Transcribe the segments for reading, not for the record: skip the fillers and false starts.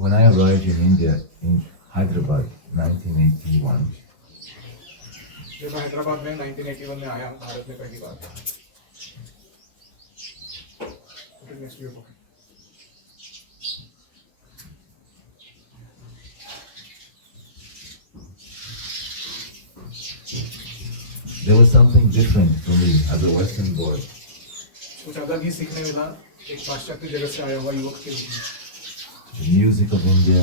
when I arrived in India in Hyderabad, 1981, जब मैं हैदराबाद में 1981 में आया भारत में पहली बार। Next to your pocket. there was something different for me as a Western boy. कुछ अलग ही सीखने मिला एक पाश्चात्य जगत से आया हुआ युवक के रूप में। The music of India,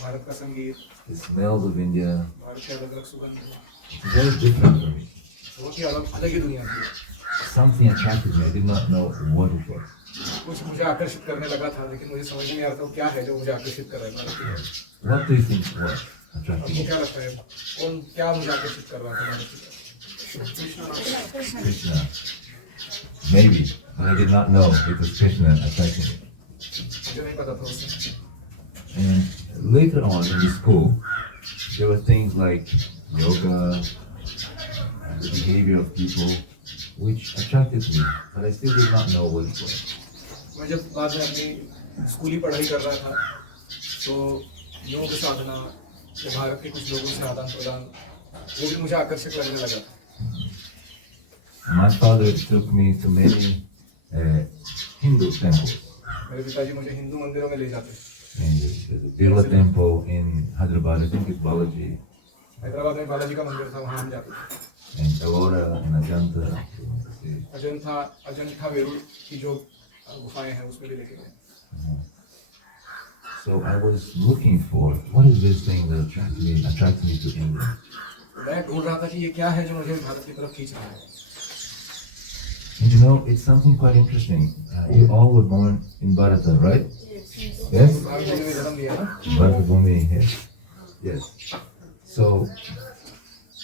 Bharat का संगीत, the smells of India, Bharat के अलग अलग सुगंध, it's very different for me. बहुत ही अलग ही दुनिया थी। Something attracted me, I did not know what it was. कुछ मुझे आकर्षित करने लगा था लेकिन मुझे समझ नहीं आ रहा था वो क्या है जो मुझे आकर्षित कर रहा है। What do you think was attracted आपको me? क्या लगता है कौन क्या मुझे आकर्षित कर रहा था भारत की तरफ? Krishna. Maybe, but I did not know it was Krishna attracting me. मुझे नहीं पता था उससे। And later on in the school, there were things like yoga, the behavior of people, which attracted me, but I still did not know what it was. मैं जब बाद में अपनी स्कूली पढ़ाई कर रहा था तो योग साधना या भारत के कुछ लोगों से आदान प्रदान वो भी मुझे आकर्षक लगने लगा था। My father took me to many Hindu temples. मेरे पिताजी मुझे हिंदू मंदिरों में ले जाते। And there's a Birla temple in Hyderabad, I think it's Balaji, Hyderabad में बालाजी का मंदिर था वहाँ हम जाते थे। and Ellora and Ajanta. Ajanta Verul की जो गुफाएं हैं उसमें भी लेके गए। So I was looking for what is this thing that attracted me to India. मैं ढूंढ रहा था कि ये क्या है जो मुझे भारत की तरफ खींच रहा है। And you know, it's something quite interesting. You all were born in Bharata, right? Yes? Bharat में जन्म लिया ना। Bharata Bhumi, yes. Yes. So,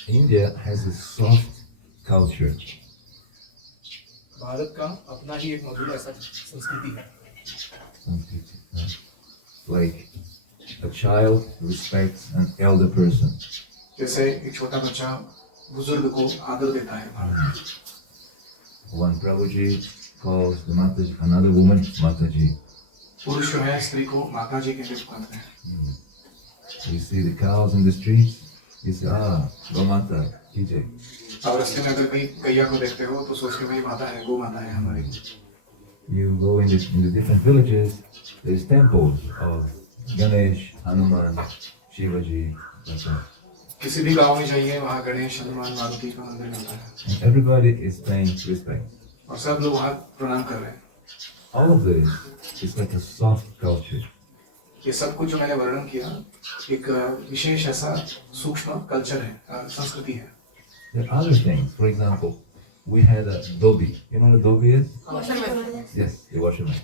India has a soft culture. Bharat का अपना ही एक मधुर ऐसा संस्कृति है। Like a child respects an elder person. जैसे एक छोटा बच्चा बुजुर्ग को आदर देता है Bharat. One Prabhuji calls the Mataji, another woman Mataji. पुरुष जो है स्त्री को माता जी के रूप में कहते हैं। You see the cows in the streets, you say, Gomata, Kijay. अब रास्ते में अगर कहीं गैया को देखते हो तो सोच के भाई माता है, गौ माता है हमारी। You go in the different villages, there's temples of Ganesh, Hanuman, Shivaji, that's all. किसी भी गांव में जाइए वहाँ गणेश, हनुमान, मारुति का मंदिर मिलता है। And everybody is paying respect. और सब लोग वहाँ प्रणाम कर रहे हैं। All of this is like a soft culture. ये सब कुछ जो मैंने वर्णन किया एक विशेष ऐसा सूक्ष्म कल्चर है, संस्कृति है। There are other things. For example, we had a dhobi. You know what a dhobi is? Yes, the washerman.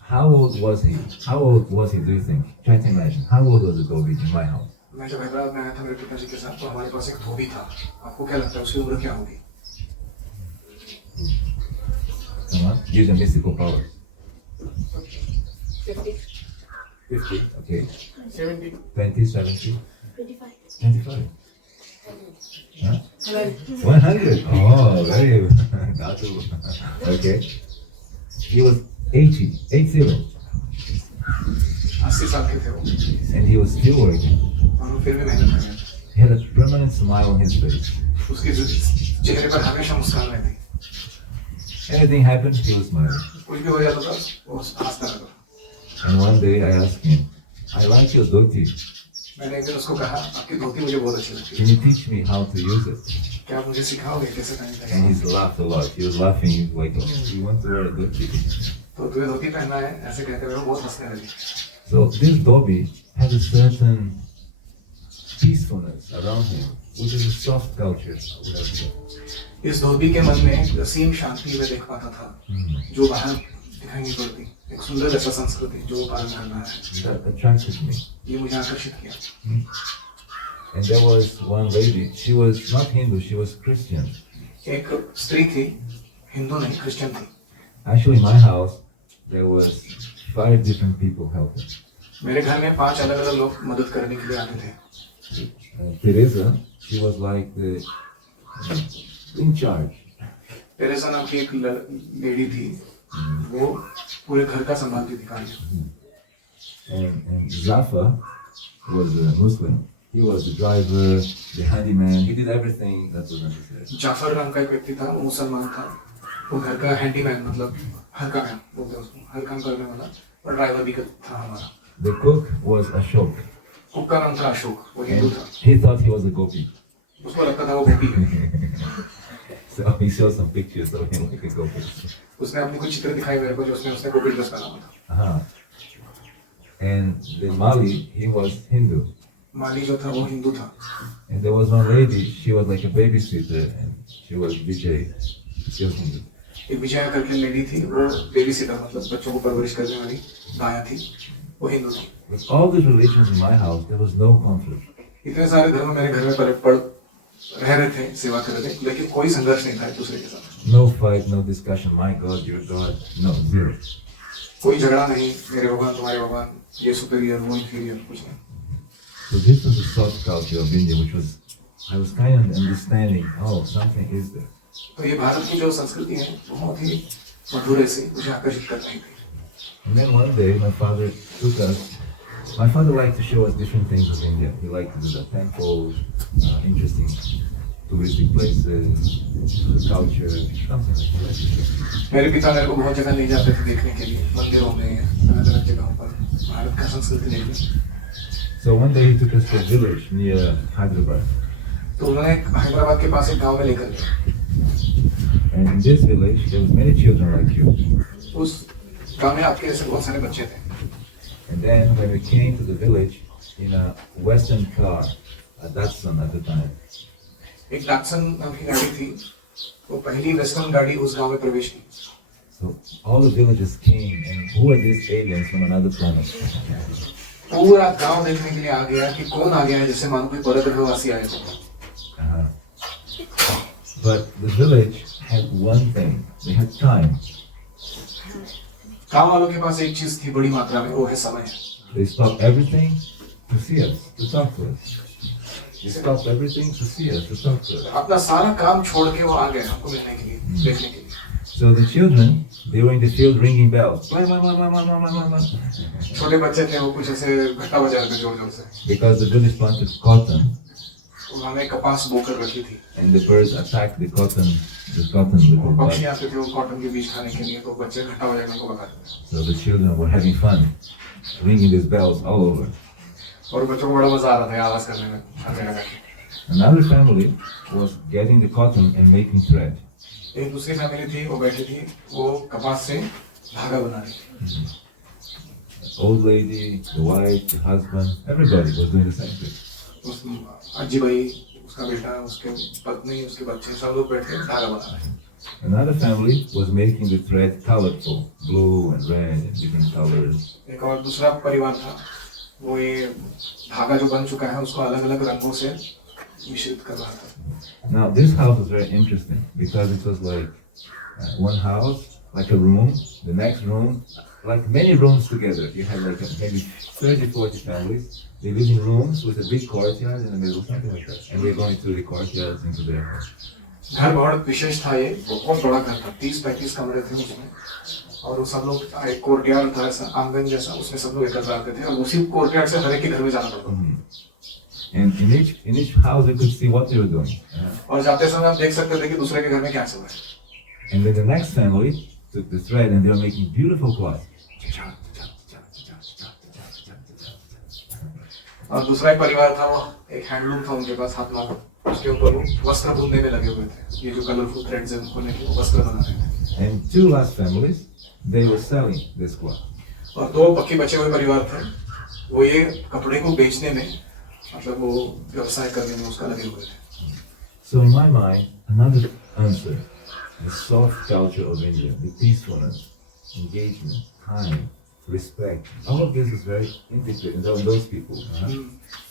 How old was he? How old was he, do you think? Try to imagine. How old was the dhobi in my house? मैं जब हैदराबाद में आया था मेरे पिताजी के साथ तो हमारे पास एक धोबी था। आपको क्या लगता है उसकी उम्र क्या होगी? Come on, use your mystical power. 50, 50, okay. 70, 20, 70, 25. 25. Huh? 100. Oh, very good. Okay. He was 80, 80. 80 साल के थे वो And he was still working. और वो फिर भी मेहनत कर रहे थे। He had a permanent smile on his face. उसके चेहरे पर हमेशा मुस्कान रहती। Anything happened, he was smiling. कुछ भी हो जाता था वो हंसता रहता। And one day I asked him, I like your dhoti. मैंने एक दिन उसको कहा आपकी धोती मुझे बहुत अच्छी लगती Can है। you teach me how to use it? क्या आप मुझे सिखाओगे कैसे पहनना And है? he laughed a lot. He was laughing. He was like, oh, you want to wear a dhoti? तो तुम्हें धोती पहनना है ऐसे कहते हुए वो बहुत हंसने लगी। So this dhobi had a certain peacefulness around him, which is a soft culture. इस धोबी के मन में एक असीम शांति में देख पाता था जो बाहर दिखाई नहीं पड़ती। एक सुंदर ऐसा संस्कृति जो पालन करना है। That attracted me. ये मुझे आकर्षित किया। And there was one lady. She was not Hindu. She was Christian. एक स्त्री थी हिंदू नहीं क्रिश्चियन थी। Actually, in my house, there was 5 different people helping. मेरे घर में 5 अलग-अलग लोग मदद करने के लिए आते थे। Teresa, she was like the in charge. Teresa नाम की एक लेडी थी, वो पूरे घर का संभालती थी कार्य। And Zafar was a Muslim. He was the driver, the handyman. He did everything that was necessary. Jafar नाम का एक व्यक्ति था, वो मुसलमान था, वो घर का हैंडीमैन मतलब हर काम बोलते हैं उसको, हर काम करने वाला, और ड्राइवर भी था हमारा। The cook was Ashok. Cook का नाम था अशोक, वो हिंदू था। He thought he was a gopi. उसको लगता था वो गोपी है। So he showed some pictures of him like a gopi. उसने अपनी कुछ चित्र दिखाई मेरे को जो उसने गोपी ड्रेस पहना हुआ था। Uh-huh. And the Mali, he was Hindu. माली जो था वो हिंदू था। And there was one lady, she was like a babysitter, and she was Vijay. She was Hindu. एक विजया करके लेडी थी, वो बेबी सिटर मतलब बच्चों को परवरिश करने वाली दाया थी, वो हिंदू थी। With all these religions in my house, there was no conflict. इतने सारे धर्म मेरे घर में पड़ रह रहे थे, सेवा कर रहे थे, लेकिन कोई संघर्ष नहीं था एक दूसरे के साथ। No fight, no discussion. My God, your God. No, zero. कोई झगड़ा नहीं, मेरे भगवान तुम्हारे भगवान, ये सुपीरियर वो इंफीरियर, कुछ नहीं। So this was the soft culture of India, which was, I was kind of understanding, oh, something is there. तो ये भारत की जो संस्कृति है बहुत ही मधुर से मुझे आकर्षित कर रही थी। And then one day, my father took us. My father liked to show us different things of India. He liked to do the temples, interesting touristic places, the culture, something like that. मेरे पिता मेरे को बहुत जगह ले जाते थे देखने के लिए, मंदिरों में, अलग-अलग जगहों पर, भारत का संस्कृति देखने। So one day he took us to a village near Hyderabad. तो उन्होंने हैदराबाद के पास एक गांव में लेकर गए। And in this village, there was many children like you. उस गांव में आपके ऐसे बहुत सारे बच्चे थे। And then when we came to the village in a Western car, a Datsun at the time. एक डाटसन नाम की गाड़ी थी, वो पहली वेस्टर्न गाड़ी उस गांव में प्रवेश की। So all the villagers came, and who are these aliens from another planet? पूरा गांव देखने के लिए आ गया कि कौन आ गया है, जैसे मानो कोई परग्रहवासी आए हो। But the village had one thing. They had time. गांव वालों के पास एक चीज थी बड़ी मात्रा में, वो है समय। They stopped everything to see us, to talk to us. They stopped everything to see us, to talk to us. अपना सारा काम छोड़ के वो आ गए हमको मिलने के लिए, देखने के लिए। So the children, they were in the field ringing bells. Because छोटे बच्चे थे, वो कुछ ऐसे घंटा बजा रहे थे जोर जोर से। the village planted cotton, उन्होंने कपास बोकर रखी थी। and the birds attacked the cotton with the पक्षी bud. आते थे वो कॉटन के बीज खाने के लिए, तो बच्चे घंटा बजाकर उनको भगाते थे। So the children were having fun, ringing these bells all over. और बच्चों को बड़ा मजा आ रहा था आवाज करने में, हर जगह जाके। Another family was getting the cotton and making thread. एक दूसरी फैमिली थी, वो बैठी थी, वो कपास से धागा बना रही। The old lady, the wife, the husband, everybody was doing the same thing. उस अज्जी भाई, उसका बेटा, उसके पत्नी, उसके बच्चे, सब लोग बैठ के धागा बना रहे। Another family was making the thread colorful, blue and red and different colors. एक और दूसरा परिवार था, वो ये धागा जो बन चुका है उसको अलग अलग रंगों से मिश्रित कर रहा था। Now this house was very interesting because it was like one house, like a room, the next room, like many rooms together. You had like maybe 30, 40 families. They lived in rooms with a big courtyard in the middle, something like that. And we're going through the courtyards into their house. घर बहुत विशेष था, ये बहुत बड़ा घर था, 30-35 कमरे थे उसमें, और वो सब लोग एक कोर्टयार्ड था, ऐसा आंगन जैसा, उसमें सब लोग एकत्र आते थे, और उसी कोर्टयार्ड से हर एक के घर में जाना पड़ता था। And in each house we could see what they were doing. और जाते समय हम देख सकते थे कि दूसरे के घर में क्या चल रहा है। And then the next family took the thread and they were making beautiful cloths. और दूसरा एक परिवार था, वो एक हैंडलूम था उनके पास, हाथ मारा, उसके ऊपर वो वस्त्र बुनने में लगे हुए थे, ये जो कलरफुल थ्रेड्स हैं उनको लेके वो वस्त्र बना रहे थे। And two last families, they were selling this cloth. और दो बाकी बचे हुए परिवार थे, वो ये कपड़े को बेचने में, मतलब वो व्यवसाय करने में उसका लगे हुए थे। So in my mind, another answer, the soft culture of India, the peacefulness, engagement, time, respect, all of this is very integrated in those people.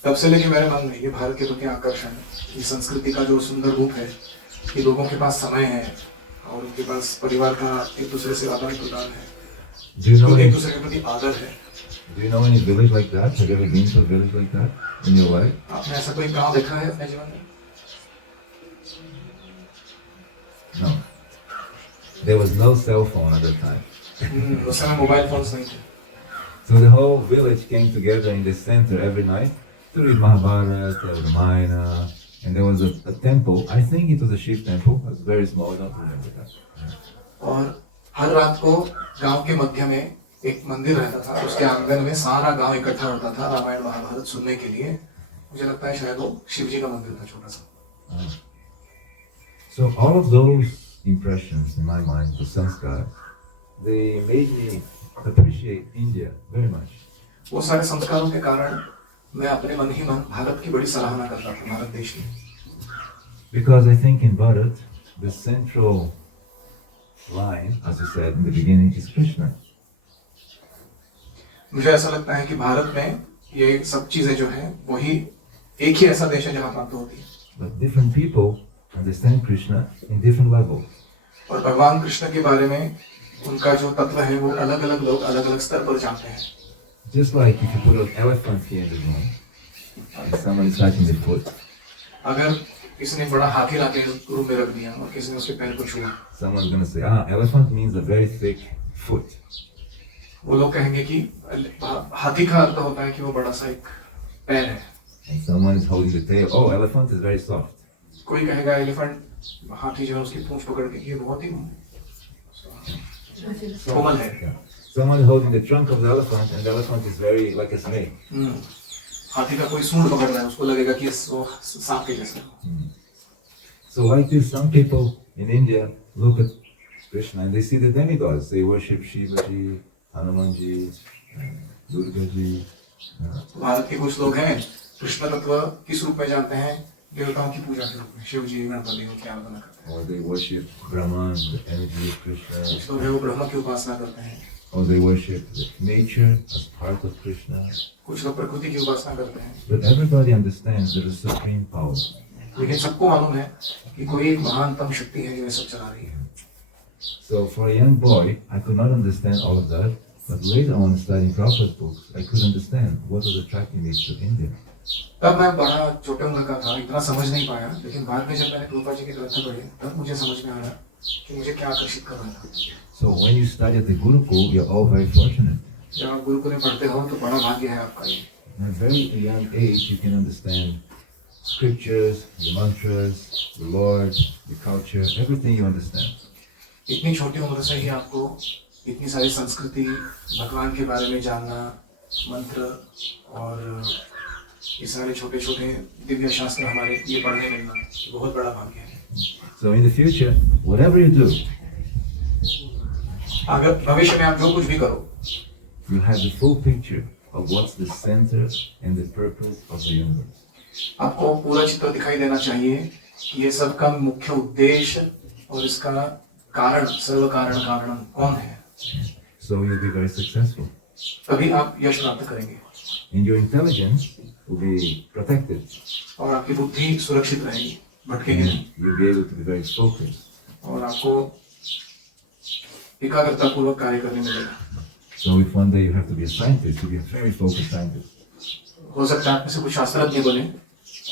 तब से लेके मेरे मन में ये भारत के प्रति आकर्षण, ये संस्कृति का जो सुंदर रूप है, कि लोगों के पास समय है और उनके पास परिवार का एक दूसरे से आदान प्रदान है, एक दूसरे के प्रति आदर है। Do you know any village like that? Have you ever been to a village like that in your life? आपने ऐसा कोई गांव देखा है अपने जीवन में? No. There was no cell phone at that time. उस समय मोबाइल फोन्स नहीं थे। So the whole village came together in the center every night to read Mahabharata, Ramayana, and there was a temple. I think it was a Shiv temple. It was very small. I don't remember that. और हर रात को गांव के मध्य में एक मंदिर रहता था, उसके आंगन में सारा गांव इकट्ठा होता था रामायण महाभारत सुनने के लिए। मुझे लगता है शायद वो शिव जी का मंदिर था, छोटा सा। So all of those impressions in my mind, the sanskar, they made me appreciate India very much. वो सारे संस्कारों के कारण मैं अपने मन ही मन भारत की बड़ी सराहना करता था, भारत देश की। Because I think in Bharat, the central line, as you said in the beginning, is Krishna. मुझे ऐसा लगता है कि भारत में ये सब चीजें जो हैं वही एक ही ऐसा देश है जहाँ प्राप्त होती है। But different people understand Krishna in different levels. और भगवान कृष्ण के बारे में उनका जो तत्व है वो अलग अलग लोग अलग अलग स्तर पर जानते हैं। Just like if you put an elephant here in the room, and someone is touching the foot, अगर किसी ने बड़ा हाथी लाके रूम में रख दिया और किसी ने उसके पैर को छुआ, someone's going to say, elephant means a very thick foot. वो लोग कहेंगे कि हाथी का अर्थ होता है कि वो बड़ा सा एक पैर है। And someone is holding the tail, elephant is very soft. कोई कहेगा एलिफेंट, हाथी जो है उसकी पूंछ पकड़ के ये बहुत ही कोमल है। Yeah. Someone is holding the trunk of the elephant, and the elephant is very like a snake. हाथी का कोई सूंड पकड़ रहा है, उसको लगेगा कि वो सांप के जैसा। So like this, some people in India look at Krishna and they see the demigods. They worship Shivaji, Hanumanji, Durgaji. Bharat के कुछ लोग हैं कृष्ण तत्व किस रूप में जानते हैं? देवताओं की पूजा के रूप में, शिव जी, गणपति की आराधना करते हैं। Or they worship Brahman, the energy of Krishna. कुछ लोग हैं वो ब्रह्मा की उपासना करते हैं। Or they worship nature as part of Krishna. कुछ लोग प्रकृति की उपासना करते हैं। But everybody understands there is supreme power. लेकिन सबको मालूम है कि कोई एक महानतम शक्ति है जो ये सब चला रही है। So for a young boy, I could not understand all of that. But later on, studying Prabhupada's books, I could understand what was attracting me to India. तब मैं बड़ा छोटे उम्र का था, इतना समझ नहीं पाया, लेकिन बाद में जब मैंने प्रभुपाद जी की ग्रंथ पढ़े तब मुझे समझ में आया कि मुझे क्या आकर्षित कर रहा था। So when you study at the Gurukul, you're all very fortunate. जब आप गुरुकुल में पढ़ते हो तो बड़ा भाग्य है आपका ये। At a very young age, you can understand scriptures, the mantras, the Lord, the culture, everything you understand. इतनी छोटी उम्र से ही आपको इतनी सारी संस्कृति, भगवान के बारे में जानना, मंत्र और ये सारे छोटे छोटे दिव्य शास्त्र हमारे ये पढ़ने मिलना बहुत बड़ा भाग्य है। So in the future, whatever you do, अगर भविष्य में आप जो कुछ भी करो, you have the full picture of what's the center and the purpose of the universe. आपको पूरा चित्र दिखाई देना चाहिए कि ये सब का मुख्य उद्देश्य और इसका कारण, सर्व कारण कारणम कौन है। So you'll be very successful. तभी आप यश प्राप्त करेंगे। And your intelligence will be protected. और आपकी बुद्धि सुरक्षित रहेगी, भटकेगी नहीं। You'll be able to be very focused. और आपको एकाग्रता पूर्वक कार्य करने मिलेगा। So if one day you have to be a scientist, you'll be a very focused scientist. हो सकता है आप में से कुछ शास्त्रज्ञ बने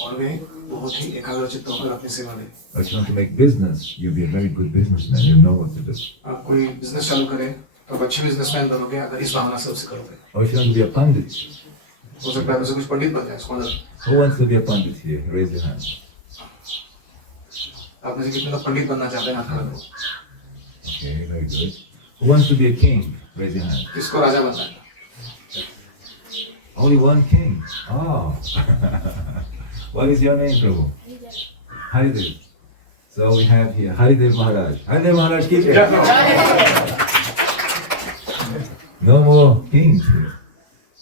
और वे बहुत ही एकाग्रचित्त होकर अपनी सेवा दें। Or if you want to make business, you'll be a very good businessman. You'll know what to do. आप कोई बिजनेस चालू करें तो आप अच्छे बिजनेसमैन बनोगे अगर इस भावना से उसे करोगे। Or if you want to be a pandit, हो सकता है कुछ पंडित बन जाए, scholar. who wants to be a pandit here? Raise your hand. आप में से कितने लोग पंडित बनना चाहते हैं? हाथ खड़ा करो। Okay, very good. Who wants to be a king? Raise your hand. किसको राजा बनना है? Only one king. Oh. What is your name, Prabhu? Haridev. So we have here Haridev Maharaj. Haridev Maharaj ki jai. No more kings here.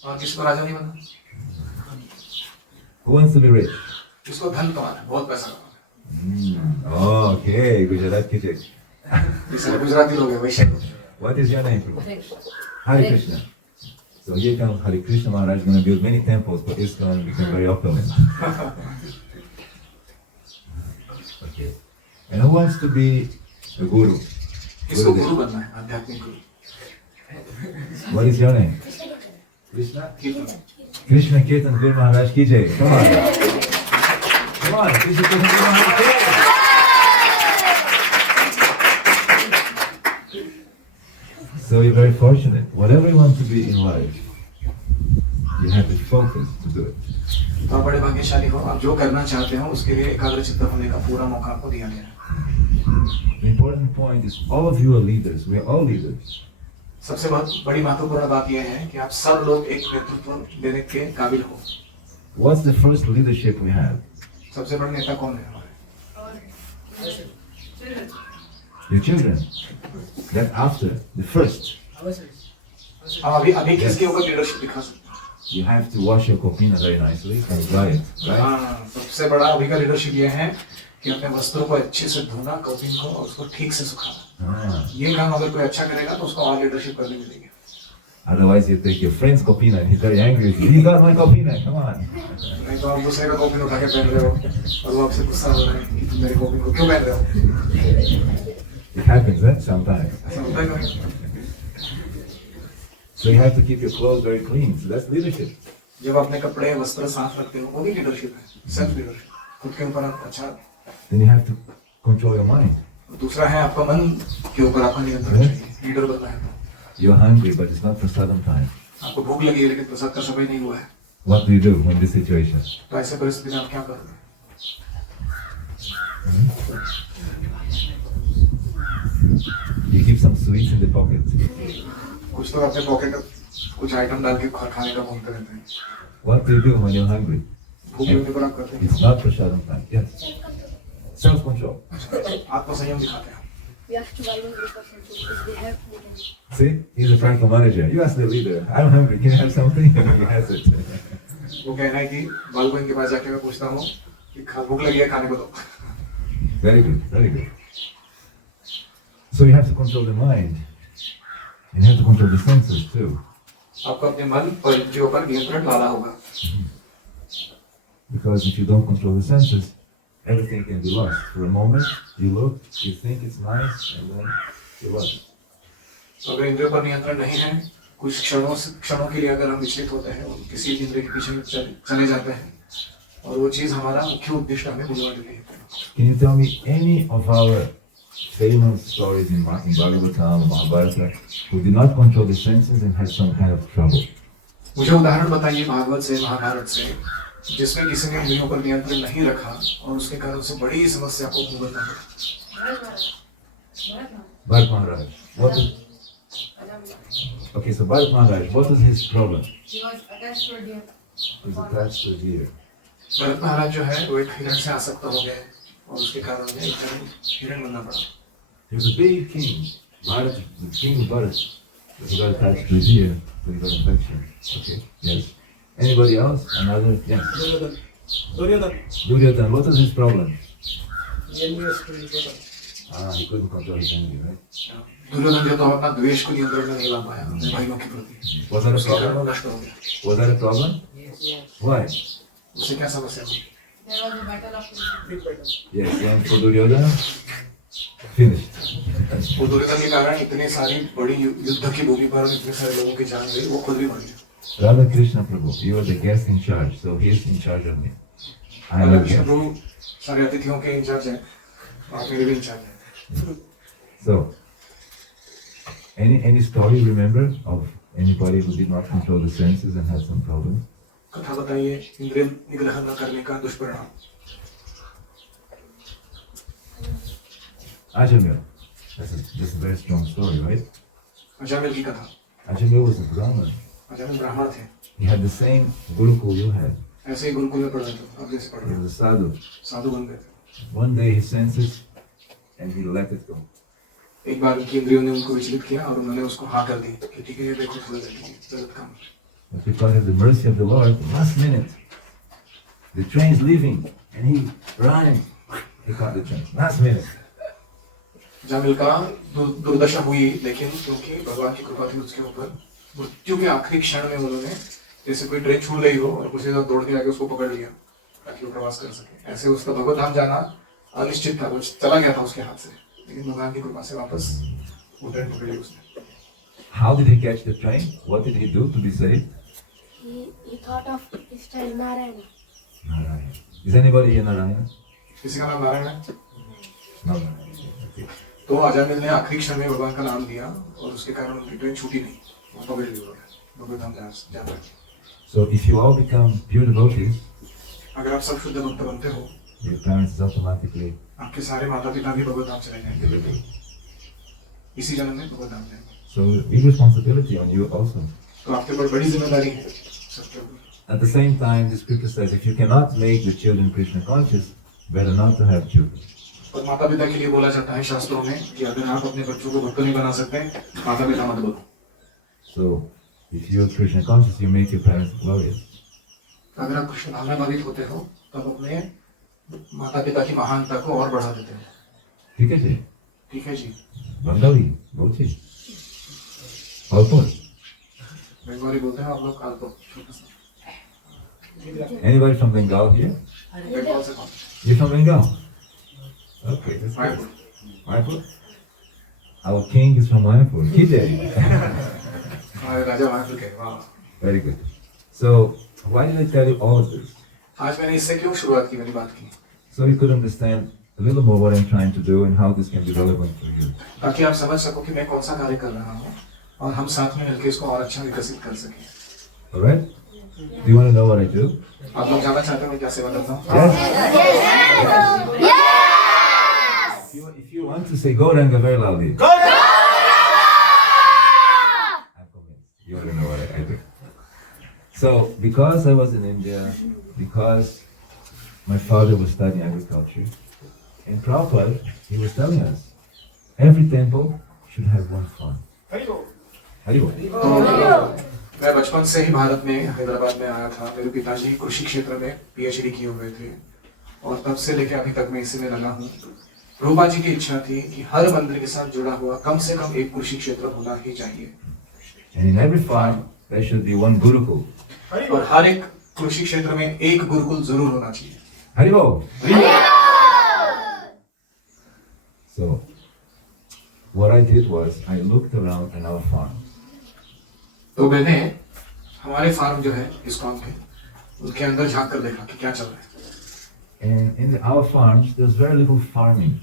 और किसको राजा नहीं बनना? Who wants to be rich? किसको धन कमाना है, बहुत पैसा कमाना Oh, okay, Gujarat ki jai. है। ये सारे गुजराती लोग हैं, वैश्य लोग हैं। What is your name, Prabhu? Hare Krishna. So here comes Hare Krishna Maharaj, going to build many temples for ISKCON and become very opulent. Okay. And who wants to be a guru? किसको गुरु बनना है? आध्यात्मिक गुरु। What is your name? Krishna? कीर्तन। Krishna Kirtan Guru Maharaj ki jai. Come on. Come on. Krishna Kirtan Guru Maharaj ki jai. So you're very fortunate. Whatever you want to be in life, You have the focus to do it. तो आप बड़े भाग्यशाली हो, आप जो करना चाहते हो उसके लिए एकाग्रचित्त होने का पूरा मौका आपको दिया गया है। The important point is all of you are leaders. We are all leaders. सबसे बड़ी महत्वपूर्ण बात यह है कि आप सब लोग एक नेतृत्व देने के काबिल हो। What's the first leadership we have? सबसे बड़ा नेता कौन है हमारे? Your children. That after the first. हम अभी किसके ऊपर लीडरशिप दिखा सकते हैं? You have to wash your copina very nicely and dry it, right? हाँ, सबसे बड़ा अभी का लीडरशिप यह है कि अपने वस्त्रों को अच्छे से धोना, कॉपिन को, और उसको ठीक से सुखाना। ये काम अगर कोई अच्छा करेगा तो उसको और लीडरशिप करने मिलेगी। Otherwise, you take your friend's copina and he's very angry with you. You got my copina, come on. नहीं तो आप दूसरे का कॉपिन उठा के पहन रहे हो और वो आपसे गुस्सा हो रहा है कि तुम मेरे कॉपिन को क्यों पहन रहे हो? It happens, sometimes. ऐसा होता है कभी? So you have to keep your clothes very clean. So that's leadership. जब अपने कपड़े वस्त्र साफ रखते हो वो भी लीडरशिप है, सेल्फ लीडरशिप। खुद के ऊपर आप अच्छा। Then you have to control your mind. दूसरा है आपका मन के ऊपर आपका नियंत्रण चाहिए, लीडर बनना है तो। You're hungry, but it's not prasadam time. आपको भूख लगी है लेकिन प्रसाद का समय नहीं हुआ है। What do you do in this situation? तो ऐसे परिस्थिति में आप क्या करोगे? You keep some sweets in the pocket. कुछ तो अपने पॉकेट कुछ आइटम डाल के खाने का भूलते रहते हैं। What do you do when you're hungry? भूख लगने पर आप करते हैं। It's not prasadam time. Yes. Self-control. आत्मसंयम दिखाते हैं। We have to value the person because they have food. See, he's a practical manager. You ask the leader, I'm hungry, can I have something? He has it. वो कहना है कि बालकों के पास जाके मैं पूछता हूँ कि भूख लगी है खाने को दो। Very good, very good. So you have to control the mind. And you have to control the senses too. आपको अपने मन और इंद्रियों पर नियंत्रण लाना होगा। Because if you don't control the senses, everything can be lost. For a moment, you look, you think it's nice, and then you lost. अगर इंद्रियों पर नियंत्रण नहीं है, कुछ क्षणों के लिए अगर हम विचलित होते हैं और किसी इंद्रिय के पीछे चले जाते हैं और वो चीज हमारा मुख्य उद्देश्य हमें भुलवा देती है। Can you tell me any of our famous stories in Bhagavatam, Mahabharata, who did not control the senses and had some kind of trouble? मुझे उदाहरण बताइए भागवत से, महाभारत से, जिसमें किसी ने इंद्रियों पर नियंत्रण नहीं रखा और उसके कारण से बड़ी समस्या को भुगतना पड़ा। Bharat Maharaj. Okay, so Bharat Maharaj, what was his problem? He was attached to a deer. He was attached to a deer. Bharat महाराज जो है वो एक हिरण से आसक्त हो गए और उसके कारण उन्हें एक हिरण बनना पड़ा। He was a big king. Bharat, the king of Bharat. But he got attached to a deer, so he got infection. Okay, yes. Anybody else? Another? Yes. Duryodhana, what was his problem? He couldn't control his anger, right? Duryodhan जो तो अपना द्वेष को नियंत्रण में नहीं ला पाया अपने भाइयों के प्रति। Was that a उसके कारण वो problem? नष्ट हो गया। Was that a problem? Yes. Why? उससे क्या समस्या हुई? There was a battle of big battle. Yes, and for Duryodhana, finished. वो दुर्योधन के कारण इतनी सारी बड़ी युद्ध की भूमि पर इतने सारे लोगों की जान गई, वो खुद भी मर गया। Radha Krishna Prabhu, you are the guest in charge, so he is in charge of me. I am a Radha guest. प्रभु सारे अतिथियों के इंचार्ज हैं, आप मेरे भी इंचार्ज हैं। So, any story you remember of anybody who did not control the senses and had some problem? कथा बताइए इंद्रिय निग्रह न करने का दुष्परिणाम। Ajamil. That's a very strong story, right? Ajamil की कथा। Ajamil was a Brahmin. Ajamil ब्राह्मण थे, He had the same Gurukul you had. ऐसे ही गुरुकुल में पढ़ रहे थे, अब जैसे पढ़ He रहे was a sadhu. साधु बन गए थे। One day he senses and he let it go. एक बार उनकी इंद्रियों ने उनको विचलित किया और उन्होंने उसको हाँ कर दी कि ठीक है ये देखो गलत काम। But because of the mercy of the Lord, last minute, the train is leaving and he ran. He caught the train. Last minute. Jamil का दुर्दशा हुई, लेकिन क्योंकि भगवान की कृपा थी उसके ऊपर, मृत्यु के आखिरी क्षण में उन्होंने जैसे कोई ट्रेन छूट गई हो और कुछ देर दौड़ के आके उसको पकड़ लिया ताकि वो प्रवास कर सके। ऐसे उसका भगवत धाम जाना अनिश्चित था, वो चला गया था उसके हाथ से, लेकिन भगवान की कृपा से वापस वो ट्रेन पकड़ ली उसने। How did he catch the train? What did he do to be saved? He thought of his child Narayana. Narayana. Is anybody here Narayana? किसी का नाम नारायण है? No. Okay. तो अजामिल ने आखिरी क्षण में भगवान का नाम लिया और उसके कारण उनकी ट्रेन छूटी नहीं, वो पकड़ ली उन्होंने, भगवत धाम जाना। So if you all become pure devotees, अगर आप सब शुद्ध भक्त बनते हो, your parents is automatically आपके सारे माता पिता भी भगवत धाम चले जाएंगे, devotees. इसी जन्म में भगवत धाम जाएंगे। So big responsibility on you also. तो आपके ऊपर बड़ी जिम्मेदारी है सबके ऊपर। At the same time, the scripture says if you cannot make the children Krishna conscious, better not to have children. और माता पिता के लिए बोला जाता है शास्त्रों में कि अगर आप अपने बच्चों को भक्त नहीं बना सकते, माता पिता मत बनो। So if you're Krishna conscious, you make your parents glorious. अगर आप कृष्ण भावना भावित होते हो, तब अपने माता पिता की महानता को और बढ़ा देते हो। ठीक है जी? ठीक है जी। बंगाली बोलते Alpos. बंगाली बोलते हैं आप लोग अल्पो, छोटा सा। Anybody from Bengal here? Bengal से कौन? You're from Bengal? Okay, that's good. Mayapur. Mayapur? Our king is from Mayapur. Kijay. हमारे राजा मायापुर के। वाह। Very good. So, why did I tell you all of this? आज मैंने इससे क्यों शुरुआत की, मेरी बात की? So you could understand a little more what I'm trying to do and how this can be relevant for you. ताकि आप समझ सको कि मैं कौन सा कार्य कर रहा हूँ और हम साथ में मिलकर इसको और अच्छा विकसित कर सकें। Alright? Do you want to know what I do? आप लोग जानना चाहते हो मैं क्या सेवा करता हूँ? If you want to say Gauranga very loudly. I'm convinced. You already know what I do. So, because I was in India, because my father was studying agriculture, in Prabhupada, he was telling us, every temple should have one farm. Haribol. मैं बचपन से ही भारत में हैदराबाद में आया था। मेरे पिताजी कृषि क्षेत्र में पीएचडी किए हुए थे और तब से लेकर अभी तक मैं इसी में लगा हूँ। रूपा जी की इच्छा थी कि हर मंदिर के साथ जुड़ा हुआ कम से कम एक कृषि क्षेत्र होना ही चाहिए। And in every farm, there should be one gurukul. और हर एक कृषि क्षेत्र में एक गुरुकुल जरूर होना चाहिए। Haribol. So, what I did was, I looked around in our farm. तो मैंने हमारे फार्म जो है इस्कॉन के, उनके अंदर झांक कर देखा कि क्या चल रहा है। And in our farms, there's very little farming.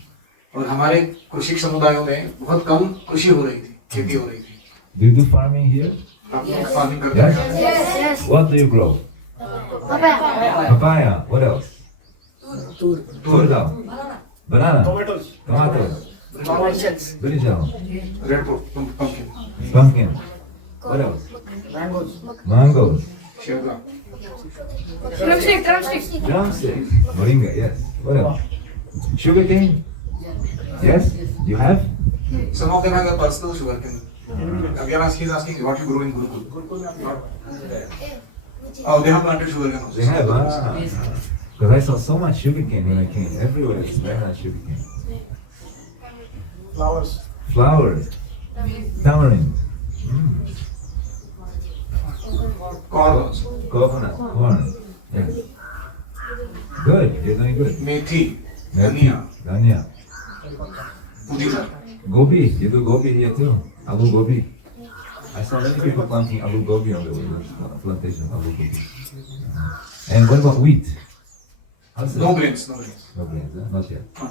और हमारे कृषि समुदायों में बहुत कम कृषि हो रही थी, खेती हो रही थी। Do you do farming here? आप लोग फार्मिंग करते हैं? Yes. What do you grow? Papaya. Papaya. What else? Toor, Turda. Banana. Tomatoes. Tomatoes. Brinjal. Red pumpkin, Pumpkin. What else? Mangoes. Mangoes. शेवगा, Drumsticks. Moringa. Yes. What else? Sugarcane. Yes. You have? some of them have a personal sugarcane. He's asking what you grow in Gurukul. Oh, they have planted sugarcane also. They have. Because I saw so much sugarcane when I came. Everywhere is banana sugarcane. Flowers. Flowers. Tamarind. Corn also. Coconut. Corn. Yes. Good. You're doing good. मेथी, धनिया, Dhania. पुदीना। Gobi. You do gobi here too. Alu gobi. I saw many people planting alu gobi on the plantation of alu gobi. And what about wheat? How's No it? grains, no grains. No grains, huh? Not yet. हाँ.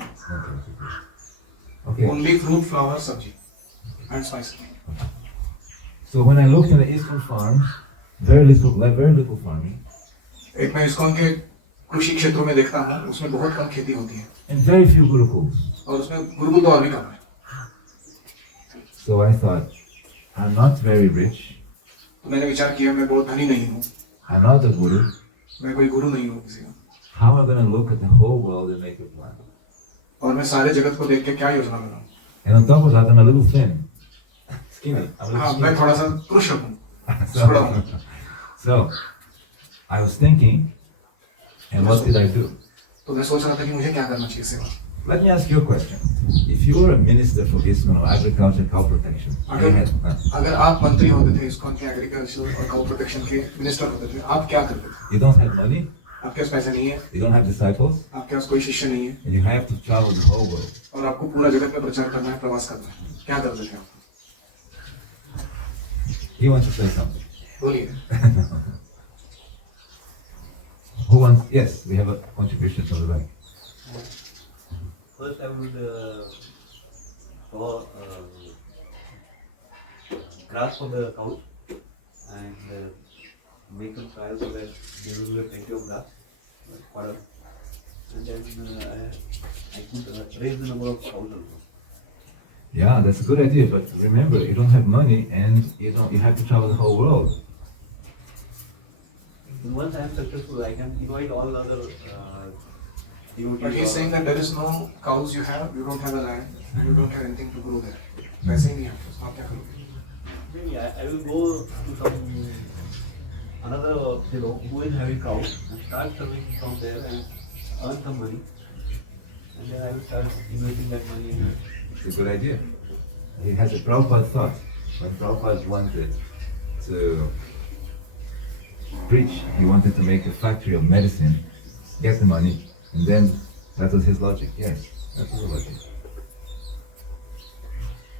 Okay. Only fruit, flower, sabji, and spice. So when I looked at the eastern farms, very little farming, एक मैं ISKCON के कृषि क्षेत्रों में देखता हूँ, उसमें बहुत कम खेती होती है and very few gurukuls. और उसमें गुरुकुल तो और भी कम है। So I thought, I'm not very rich, तो मैंने विचार किया मैं बहुत धनी नहीं हूँ, I'm not a guru. मैं कोई गुरु नहीं हूँ किसी का, How am I going to look at the whole world and make a plan? और मैं सारे जगत को देख के क्या योजना बनाऊँ? And on top of that, I'm a little thin, skinny. I'm a हाँ, little मैं skinny. थोड़ा सा कृषक हूँ, थोड़ा हूँ। So I was thinking, and what did I do? तो मैं सोच रहा था कि मुझे क्या करना चाहिए सेवा। Let me ask you a question. If you were a minister for ISKCON or agriculture cow protection, अगर आप मंत्री होते थे इस्कॉन के एग्रीकल्चर और काउ प्रोटेक्शन के मिनिस्टर होते थे, आप क्या करते थे? you don't have money, आपके पास पैसे नहीं है, you don't have disciples, आपके पास कोई शिष्य नहीं है, and you have to travel the whole world. और आपको पूरा जगत में प्रचार करना है, प्रवास करना है, क्या करते थे आप? He wants to say something. बोलिए। Who wants? Yes, we have a contribution from the back. First, I would pour grass for the cows and make some trials so that there will be plenty of grass, fodder, and then I could raise the number of cows also. Yeah, that's a good idea, but remember, you don't have money and you have to travel the whole world. And once I am successful, I can invite all other devotees. But he's saying that there is no cows you don't have a land, and you don't have anything to grow there. वैसे ही नहीं है, तो आप क्या करोगे? Maybe I will go to some another who is having cows and start serving from there and earn some money, and then I will start investing that money in it. It's a good idea. He has a Prabhupada thought. When Prabhupada wanted to preach, he wanted to make a factory of medicine, get the money, and then that was his logic. Yes, that was the logic.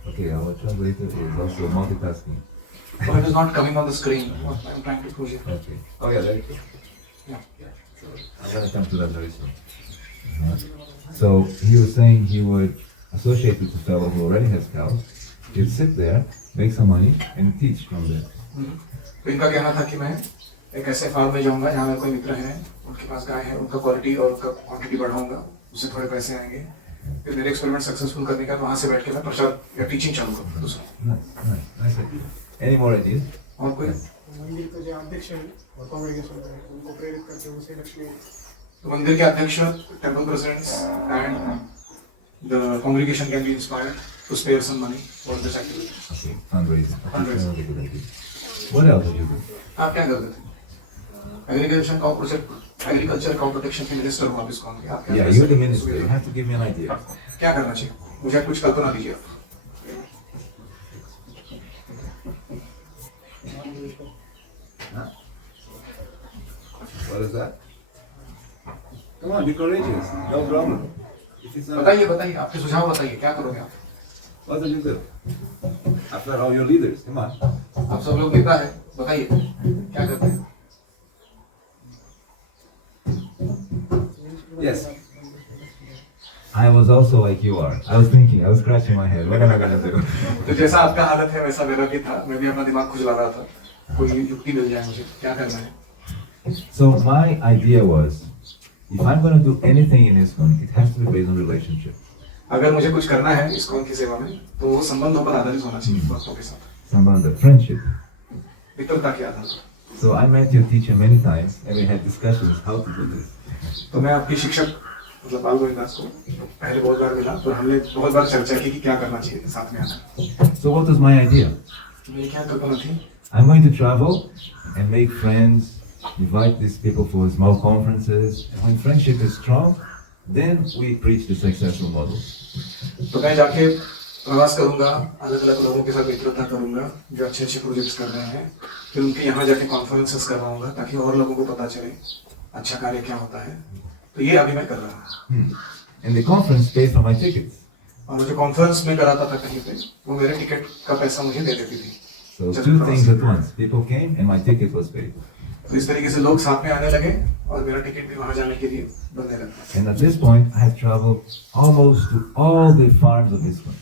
Okay, our translator is also multitasking. So it is not coming on the screen. What I'm trying to push it. Okay. Oh yeah, there you go. Yeah. So I'm gonna come to that very soon. So he was saying he would associate with a fellow who already has cows. He'd sit there, make some money, and teach from there. तो इनका कहना था कि मैं एक ऐसे farm में जाऊंगा जहाँ मेरे कोई मित्र हैं, उनके पास गाय है, उनका क्वालिटी और उनका क्वांटिटी बढ़ाऊंगा, उससे थोड़े पैसे आएंगे, फिर मेरे एक्सपेरिमेंट सक्सेसफुल करने का वहाँ से बैठ के मैं प्रचार या टीचिंग चालू करूँगा दूसरा. Nice idea. Any more ideas? और कोई? मंदिर के जो अध्यक्ष हैं और कांग्रेगेशन है उनको प्रेरित करके उसे लक्ष्मी तो मंदिर के अध्यक्ष, temple presidents and the congregation can be inspired to spare some money for this activity. Okay, fundraising. Fundraising. That's a good idea. What else did you do? आप क्या करते थे? Agriculture cow project, agriculture cow protection के minister हो आप इसको. आप क्या Yeah, you're the minister. You have to give me an idea. क्या करना चाहिए? मुझे कुछ कल्पना दीजिए आप. What is that? Come on, be courageous. No problem. If it's not, बताइए आपके सुझाव बताइए, क्या करोगे आप? what will you do? After all, your leaders. Come on. आप सब लोग नेता है, बताइए क्या करते हैं? Yes. I was also like you are. I was thinking, I was scratching my head. What am I gonna do? तो जैसा आपका हालत है वैसा मेरा भी था. मैं भी अपना दिमाग खुजला रहा था. कोई युक्ति मिल जाए मुझे, क्या करना है? So my idea was, if I'm gonna do anything in ISKCON, it has to be based on relationship. अगर मुझे कुछ करना है इस्कॉन की सेवा में, तो वो संबंधों पर आधारित होना चाहिए भक्तों के साथ. Sambandha, friendship. मित्रता के आधार पर. So I met your teacher many times, and we had discussions how to do this. तो मैं आपकी शिक्षक मतलब बाल गोविंदास को पहले बहुत बार मिला, तो हमने बहुत बार चर्चा की कि क्या करना चाहिए साथ में आकर. So what was my idea? मेरी क्या कल्पना थी? I'm going to travel and make friends, invite these people for small conferences. And when friendship is strong, then we preach the successful model. तो मैं जाके प्रवास करूंगा, अलग अलग लोगों के साथ मित्रता करूंगा जो अच्छे अच्छे प्रोजेक्ट्स कर रहे हैं, फिर उनके यहाँ जाके कॉन्फ्रेंसेस करवाऊंगा ताकि और लोगों को पता चले अच्छा कार्य क्या होता है. तो ये अभी मैं कर रहा हूँ. And the conference paid for my tickets. और जो कॉन्फ्रेंस में कराता था कहीं पे, वो मेरे टिकट का पैसा मुझे दे देती थी. So two things at once. People came and my ticket was paid. तो इस तरीके से लोग साथ में आने लगे और मेरा टिकट भी वहाँ जाने के लिए बनने लगा. And at this point, I have traveled almost to all the farms of ISKCON.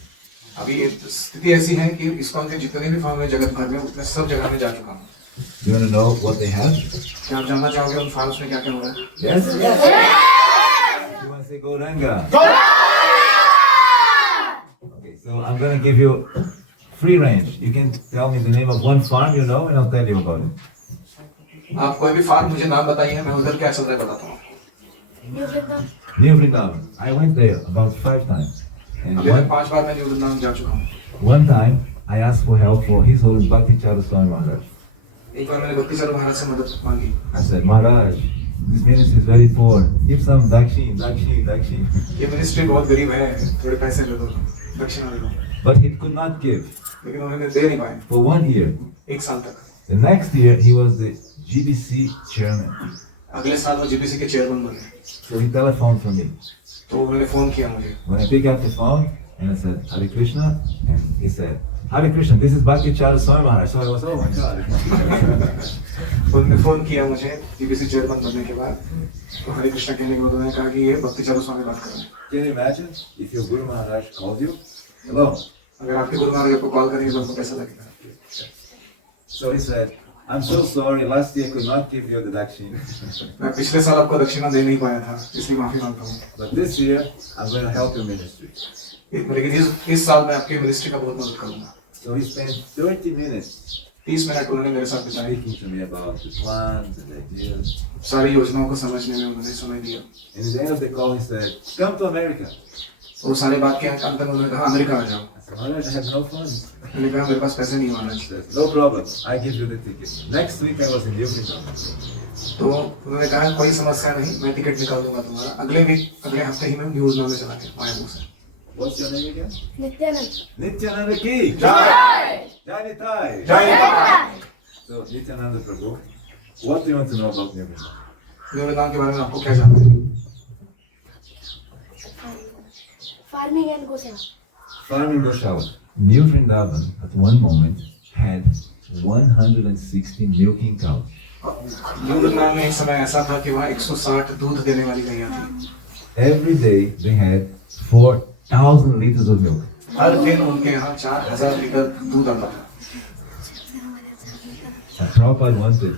अभी ये स्थिति ऐसी है कि इस्कॉन के जितने भी फार्म है जगत भर में, उतने सब जगह में जा चुका हूँ. You want to know what they have? क्या आप जानना चाहोगे उन फार्म्स में क्या क्या हो रहा है? Yes? Yes! You want to say Gauranga? Okay, so I'm going to give you free range. You can tell me the name of one farm you know and I'll tell you about it. आप कोई भी farm मुझे नाम बताइए, मैं उधर क्या चल रहा है बताता हूँ. New Vrindavan. New Vrindavan. I went there about 5 times. And अभी तक 5 बार मैं न्यू वृंदावन जा चुका हूँ. one time I asked for help for His Holiness Bhakti Chara Swami Maharaj. एक बार मैंने भक्ति चरण महाराज से मदद मांगी. I said, Maharaj, this ministry is very poor. Give some dakshin. ये मिनिस्ट्री बहुत गरीब है, थोड़े पैसे दे दो, दक्षिणा दे दो. But he could not give लेकिन उन्होंने दे नहीं पाए for 1 year. 1 साल तक. The next year he was the GBC chairman. अगले साल वो जीपीसी के चेयरमैन बने. So he telephoned for me. तो उन्होंने फोन किया मुझे. When I picked up the phone and I said, Hare Krishna, and he said, Hare Krishna, this is Bhakti Chara Swami Maharaj. So I was, oh my God. उन्होंने phone किया मुझे GPC chairman बनने के बाद. तो हरे कृष्णा कहने के बाद उन्होंने कहा कि ये भक्ति चरण स्वामी बात कर रहे हैं. Can you imagine if your Guru Maharaj called you? Hello. अगर आपके गुरु महाराज आपको कॉल करेंगे तो आपको कैसा लगेगा? So he said, I'm so sorry. Last year I could not give you the dakshina. मैं पिछले साल आपको दक्षिणा दे नहीं पाया था, इसलिए माफी मांगता हूँ। But this year I'm going to help your ministry. लेकिन इस साल मैं आपकी मिनिस्ट्री का बहुत मदद करूंगा। So he spent 30 minutes 30 minute उन्होंने मेरे साथ बिताए, speaking to me about the plans and the ideas. सारी योजनाओं को समझने में उन्होंने समय दिया। And at the end of the call, he said, "Come to America." और सारे बात के अंत में उन्होंने कहा अमेरिका आ जाओ। I said, "All right, I have no funds." मैंने कहा मेरे पास पैसे नहीं होने। He said, "No problem. I give you the ticket." Next week I was in New York. तो उन्होंने कहा कोई समस्या नहीं, मैं टिकट निकाल दूंगा तुम्हारा। अगले हफ्ते ही मैं न्यूज़ में चला गया मायापुर से। What's your name again? Nityanand Nityananda Ki. जय Jai Nitai. जय So Nityananda Prabhu, what do you want to know about New York? निवृत्तान के बारे में आपको क्या जानना है? फार्मिंग एंड गोसेवा Farming Goshawa. New Vrindavan at one moment had 160 milking cows. निवृत्तान में एक समय ऐसा था कि वहाँ 160 दूध देने वाली गैया थी। Every day they had 4,000 liters of milk. हर दिन उनके यहाँ 4,000 लीटर दूध आता था। And Prabhupada wanted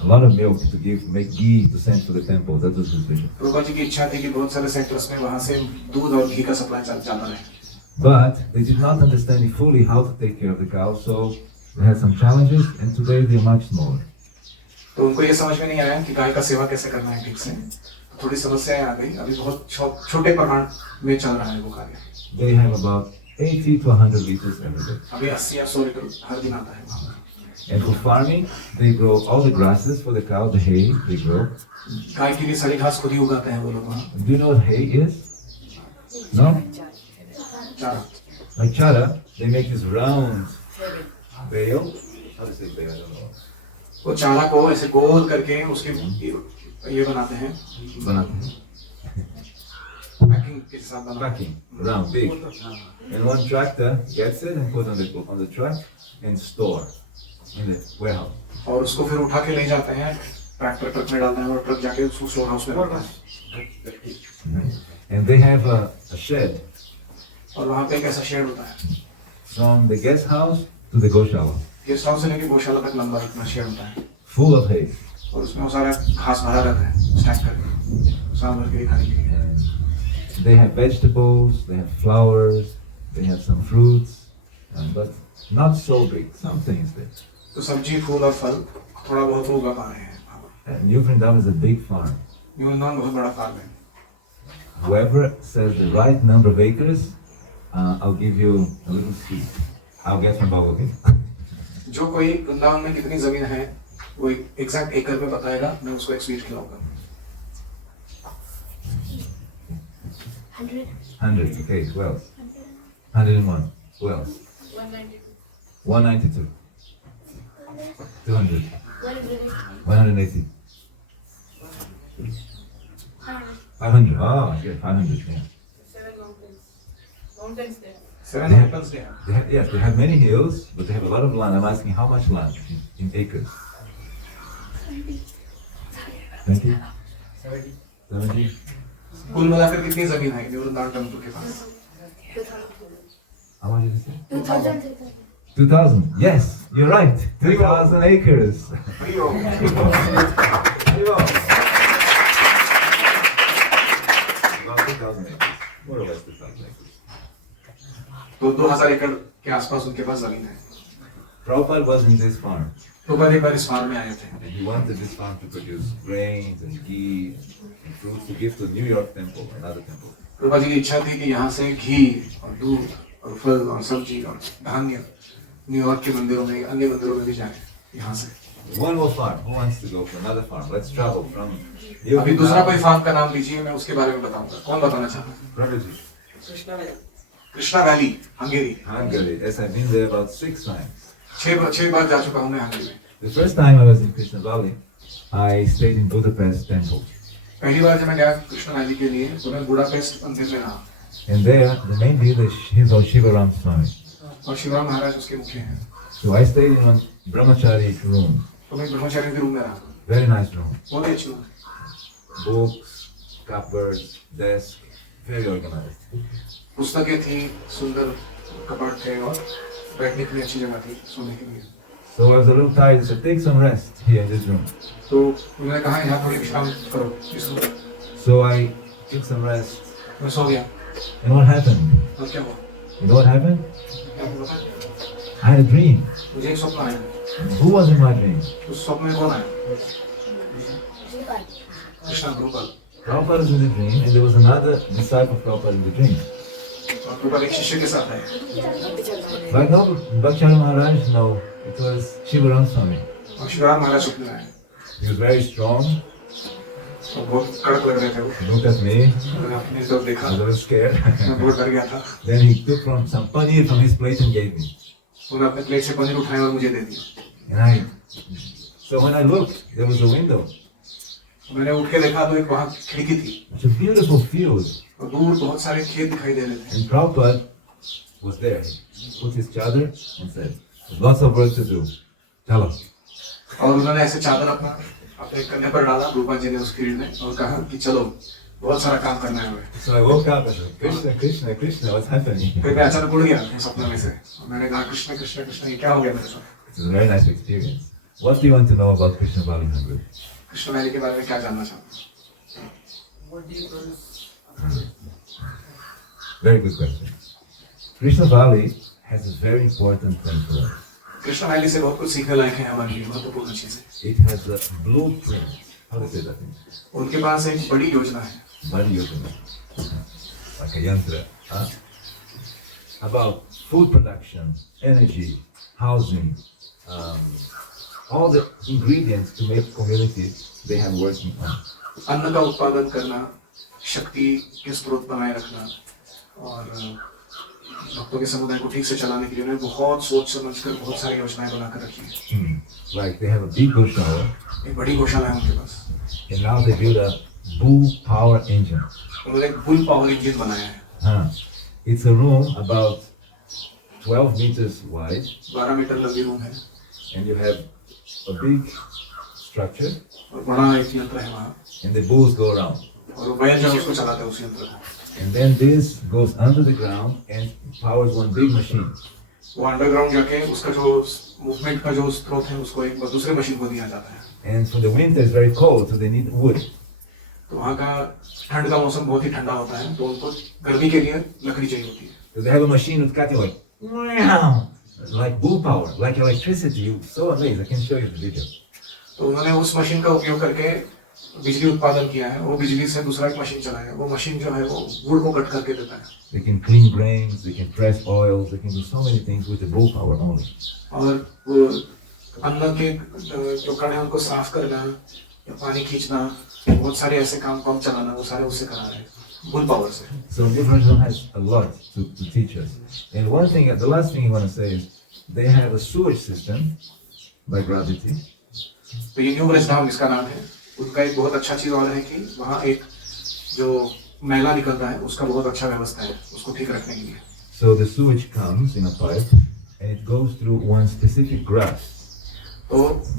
a lot of milk to make ghee to send to the temple. That was his vision. Prabhupada ji की इच्छा थी कि बहुत सारे सेक्टर्स में वहाँ से दूध और घी का सप्लाई जाता रहे। But they did not understand fully how to take care of the cows, so they had some challenges, and today they are much smaller. तो उनको ये समझ में नहीं आया कि गाय का सेवा कैसे करना है ठीक से। थोड़ी समस्याएं आ गई, अभी बहुत छोटे परिमाण में चल रहा है वो कार्य। They have about 80 to 100 liters every day. अभी 80 या 100 लीटर हर दिन आता है वहाँ। And for farming, they grow all the grasses for the cow, the hay they grow. गाय के लिए सारी घास खुद ही उगाते हैं वो लोग वहाँ। Do you know what hay is? No? चारा। Like chara, they make this round bale. How to say bale? I don't know. वो चारा को ऐसे गोल करके उसके ये बनाते हैं, Banana. पैकिंग के साथ बनाते हैं। Packing, round, big. And one tractor gets it and put on the truck and store in the warehouse. और उसको फिर उठा के ले जाते हैं, ट्रक में डालते हैं और ट्रक जाके उसको स्टोर हाउस में रखता है। And they have a shed और वहाँ पे एक ऐसा शेड होता है, from the guest house to the Goshawa, guest house से लेके गौशाला तक लंबा इतना शेड होता है full of hay. और उसमें वो सारा घास भरा रहता है स्टैक करके साल भर के लिए खाने के लिए। And they have vegetables, they have flowers, they have some fruits, but not so big. Some things there. तो सब्जी फूल और फल थोड़ा बहुत वो उगा पा रहे हैं। And New Vrindavan is a big farm. यूनान बहुत बड़ा फार्म है। Whoever says the right number of acres, I'll give you a little sweet. I'll get from Babu, okay? जो कोई वृंदावन में कितनी जमीन है वो एग्जैक्ट एकड़ में बताएगा, मैं उसको एक स्वीट खिलाऊंगा। 100, okay, who else? 101, who else? 192. 200. 180. 500. Oh, yeah, 500. Yeah. 7 mountains they have. Yes, they have many hills, but they have a lot of land. I'm asking how much land in acres? 20? 70? कुल मिलाकर कितनी जमीन है Vrindavan temple के पास? How much did you say? 2000 2,000. Yes, you're right. 2,000 acres. Hero. About 2,000 acres. More or less 2,000 acres. तो 2000 एकड़ के आसपास उनके पास जमीन है। Prabhupada was in this farm. Prabhupada एक बार इस फार्म में आए थे। And he wanted this farm to produce grains and ghee and fruits to give to New York temple, another temple. Prabhupada ji की इच्छा थी कि यहाँ से घी और दूध और फल और सब्जी और धान्य न्यूयॉर्क के मंदिरों में, अन्य मंदिरों में भी जाए यहाँ से। One more farm. Who wants to go to another farm? Let's travel from New अभी दूसरा कोई फार्म का नाम दीजिए, मैं उसके बारे में बताऊंगा। कौन बताना चाहता है? Prabhuji. Krishna valley, Hungary. Hungary. Yes, I've been there about 6 times. 6 बार जा चुका हूँ मैं हंगेरी में। The first time I was in Krishna Valley, I stayed in Budapest temple. पहली बार जब मैं गया कृष्णा वैली के लिए तो मैं बुडापेस्ट मंदिर में रहा And there, the main leader is Shivaram Swami. और शिवराम महाराज उसके मुख्य हैं। So I stayed in a brahmachari room. तो मैं ब्रह्मचारी के रूम में रहा। Very nice room. बहुत ही अच्छी room. Books, cupboards, desk, very organized. पुस्तकें थी, सुंदर कपड़ थे और बैठने के लिए अच्छी जगह थी सोने के लिए। So So I was a little tired. He said, take some rest here in this room. तो उन्होंने कहा यहाँ थोड़ी विश्राम करो इस room. So I took some rest. मैं सो गया। And what happened? और क्या हुआ? You know what happened? क्या हुआ? I had a dream. मुझे एक स्वप्न आया। Who was in my dream? उस स्वप्न में कौन आया? Krishna Gurupal. Prabhupada was in the dream, and there was another disciple of Prabhupada in the dream. और गुरुपाल एक शिष्य के साथ आए। But no, Bhakti Maharaj, no, it was Shivaram Swami. और शिवराम महाराज स्वप्न में आए। He was very strong. तो बहुत कड़क लग रहे थे वो। He looked at me. मैंने अपनी तरफ देखा। I was a little scared. मैं बहुत डर गया था। Then he took from some paneer from his plate and gave me. उन्होंने अपने प्लेट से पनीर उठाया और मुझे दे दिया। So when I looked, there was a window. मैंने उठ के देखा तो एक वहाँ खिड़की थी। It's a beautiful field. और दूर बहुत सारे खेत दिखाई दे रहे थे। And Prabhupada was there. He put his chadar and said, "There's lots of work to do. Tell us." और उन्होंने ऐसे चादर अपने कंधे पर डाला रूपा जी ने उस फील्ड में और कहा कि चलो बहुत सारा काम करना है हमें। So I woke up and said, Krishna, Krishna, Krishna, what's happening? फिर मैं अचानक उड़ गया सपने में से और मैंने कहा कृष्ण कृष्ण कृष्ण ये क्या हो गया मेरे साथ? It's a very nice experience. What do you want to know about Krishna Bali Thakur? Krishna valley के बारे में क्या जानना चाहते What do you produce? Very good question. Krishna Bali has a very important thing for us. Krishna valley से बहुत कुछ सीखने लायक है हमारे लिए महत्वपूर्ण चीजें। It has a blueprint. How do you say that? उनके पास एक बड़ी योजना है। Bali Yojana. Like a yantra. Huh? About food production, energy, housing, all the ingredients to make communities they have working on. अन्न का उत्पादन करना, शक्ति के स्रोत बनाए रखना और भक्तों के समुदाय को ठीक से चलाने के लिए उन्होंने बहुत सोच समझकर बहुत सारी योजनाएं बनाकर रखी हैं। Like they have a big goshala, एक बड़ी गौशाला है उनके पास। and now they build a bull power engine. उन्होंने एक बुल पावर इंजन बनाया है। It's a room about 12 meters wide, 12 metre लंबी रूम है and you have a big structure, और बड़ा एक यंत्र है वहाँ and the bulls go around. और वो बैल जो है उसको चलाते हैं उस यंत्र को। And then this goes under the ground and powers one big machine. वो अंडरग्राउंड जाके उसका जो मूवमेंट का जो स्रोत है उसको एक दूसरे मशीन को दिया जाता है। And for the winter it's very cold, so they need wood. तो वहाँ का ठंड का मौसम बहुत ही ठंडा होता है तो उनको गर्मी के लिए लकड़ी चाहिए होती है। So they have a machine with cutting like bull power, like electricity. You're so amazed. I can show you the video. तो उन्होंने उस मशीन का उपयोग करके बिजली उत्पादन किया है। वो बिजली से दूसरा एक मशीन चलाया है। वो मशीन जो है वो गुड़ को कट करके देता है। They can clean grains, they can press oils, they can do so many things with the bull power only. और वो अन्न के जो कण है उनको साफ करना या पानी खींचना बहुत सारे ऐसे काम पंप चलाना वो सारे उससे करा रहे हैं बुल पावर से। So Devajan has a lot to teach us. And one thing, the last thing I want to say is they have a sewage system by gravity. तो ये न्यू ब्रिज धाम इसका नाम है। उनका एक बहुत अच्छा चीज और है कि वहाँ एक जो मैला निकलता है उसका बहुत अच्छा व्यवस्था है उसको ठीक रखने के लिए। So the sewage comes in a pipe and it goes through one specific grass. तो